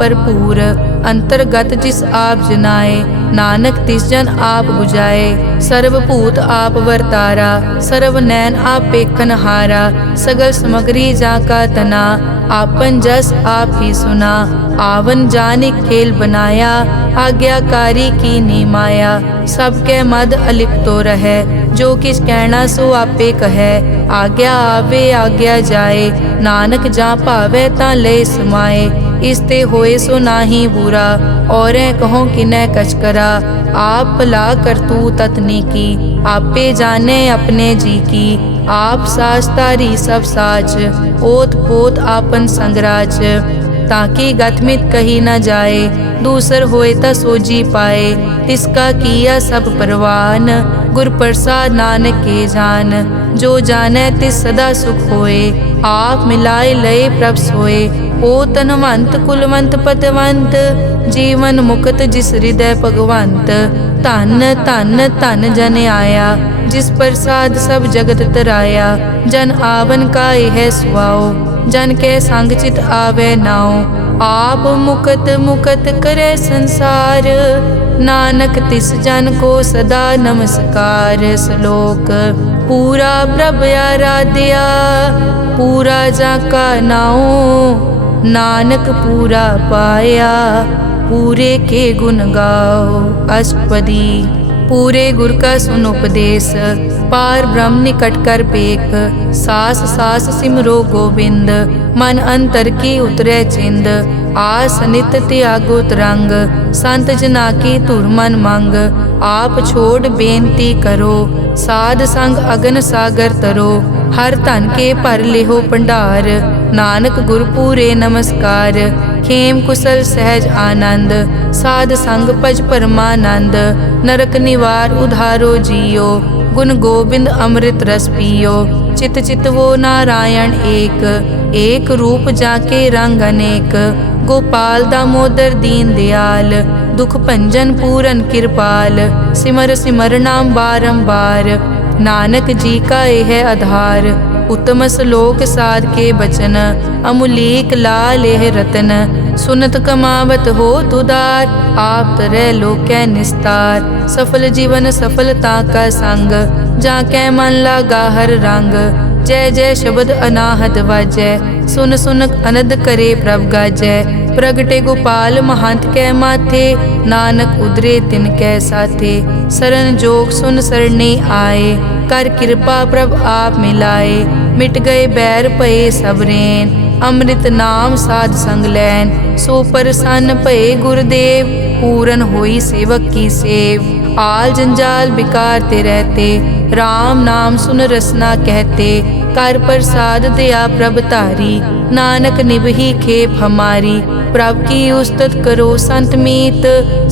भरपूर। अंतर्गत जिस आप जनाए, नानक तिस जन आप बुझाए। सर्वभूत आप वर्तारा, सर्व नैन आप पेखन हारा। सगल समग्री जाका तना, आपन जस आप ही सुना। आवन जाने खेल बनाया, आज्ञाकारी की नी माया। सबके मद अलिप्तो रहे, जो किस कहना सो आपे कहे। आज्ञा आवे आज्ञा जाए, नानक जा भावे ता ले समाए। इसते होए सो नाही बुरा, और कहो किनै कछ करा। आप भला करतू ततनी की, आपे जाने अपने जी की। आप साच तारी सब साच, ओत पोत आपन संगराज। ताकि गतमित कही न जाए, दूसर होए ता सोजी पाए। तिसका किया सब परवान, गुर प्रसाद नानक के जान। जो जाने तिस सदा सुख होए, आप मिलाए लय प्रभ सोए। ओ तनवंत कुलवंत पतवंत, जीवन मुक्त जिस हृदय भगवंत। धन धन धन जन आया, जिस प्रसाद सब जगत तराया। जन आवन का यह सुआओ, जन के संग चित आवे नाओ। आप मुकत मुकत करे संसार, नानक तिस जन को सदा नमस्कार। श्लोक पूरा प्रभ आराध्या, पूरा जाका नाओ। नानक पूरा पाया, पूरे के गुण गाओ। अष्टपदी पूरे गुर का सुन उपदेश, पार ब्रह्म निकट कर पेख। सास सास सिमरो गोविंद, मन अंतर की उतरे चिंद। आस नित त्यागो तरंग, संत जना की धुर मन मंग। आप छोड़ बेनती करो, साध संग अगन सागर तरो। हर धन के भर लेहो भंडार, नानक गुर पूरे नमस्कार। खेम कुशल सहज आनंद, साध संग भज परमानंद। नरक निवार उधारो जियो, गुण गोविंद अमृत रस पियो। चित चित वो नारायण एक, एक रूप जाके रंग अनेक। गोपाल दामोदर दीन दयाल, दुख भंजन पूरन कृपाल। सिमर सिमर नाम बारंबार, नानक जी का यह आधार। उत्तम श्लोक साध के बचन, अमुलीक लाल यह रतन। सुनत कमावत हो तुदार, आप तरह लोकै निस्तार। सफल जीवन सफलता का संग, जाकै मन लागा हर रंग। जय जय शब्द अनाहत वाजै, सुन सुन अनद करे प्रभ गाजै। प्रगटे गोपाल महंत कै माथे, नानक उदरे तिन कै साथे। सरन जोग सुन सरने आए, कर कृपा प्रभ आप मिलाए। मिट गए बैर भये सबरेन, अमृत नाम साध संग लैन। सो प्रसन्न भये गुरुदेव, पूरन होई सेवक की सेव। आल जंजाल बिकार ते रहते, राम नाम सुन रसना कहते। कर प्रसाद दया प्रभ धारी, नानक निभही खेप हमारी। प्रभ की उस्तत करो संत मीत,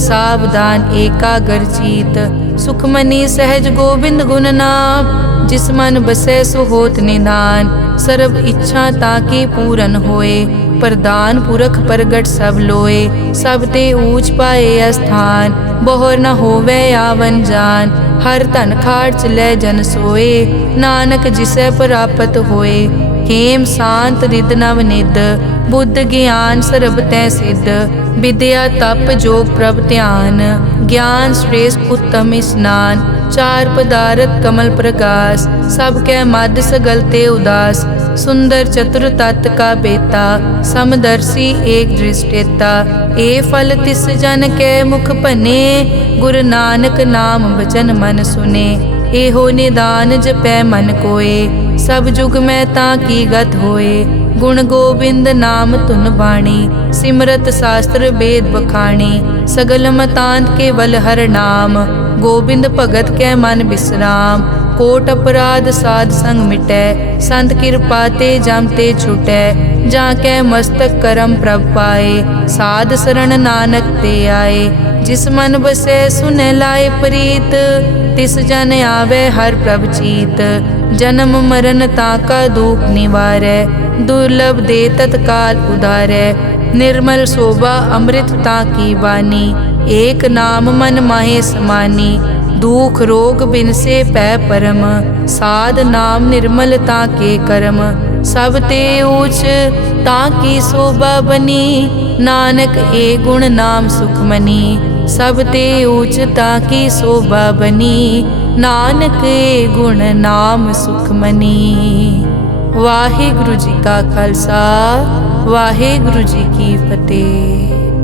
सावधान एकाग्र चीत। सुखमनी सहज गोबिंद गुण नाम, जिस मन बसै सो होत निधान। सर्ब इच्छा ताकी पूरन होए, प्रदान पुरख प्रगट सब लोए। सब ते ऊंच पाए अस्थान, बहुर न होवे आवन जान। हर धन खाट लै जन सोए, नानक जिसै प्राप्त होए। हेम शांत रिद नव निद, बुद्ध ज्ञान सरब तै सिद्ध। विद्या तप जोग प्रभ ध्यान, ज्ञान श्रेष्ठ उत्तम स्नान। चार पदारथ कमल प्रकाश, सब कै मद सगल ते उदास। सुंदर चतुर तत् का बेता, समदर्शी एक दृष्टेता। ए फल तिस जन कै मुख भने, गुरु नानक नाम बचन मन सुने। एहो निदान जपै मन कोय, सब जुग में ताकी गत होए। गुण गोबिंद नाम तुन बाणी, सिमरत शास्त्र वेद बखाणी। सगल मतांत केवल हर नाम, गोबिंद भगत कै मन विश्राम। कोट अपराध साध संग मिटै, संत कृपा ते जम ते छुटै। जाकै मस्तक करम प्रभ पाए, साध शरण नानक ते आए। जिस मन बसै सुनै लाए प्रीत, तिस जन आवे हर प्रभ चीत। जन्म मरण ताका दुख निवारै, दुर्लभ दे तत्काल उदारै। निर्मल शोभा अमृत ताकी वानी, एक नाम मन माहे समानी। दुख रोग बिनसे पै परम, साध नाम निर्मल ताके करम। सब ते ऊच ताकी शोभा बनी, नानक ए गुण नाम सुखमनी। सब ते ऊच ताकी शोभा बनी, नानक ए गुण नाम सुखमनी। वाहिगुरु जी का खालसा, वाहिगुरु जी की फतेह।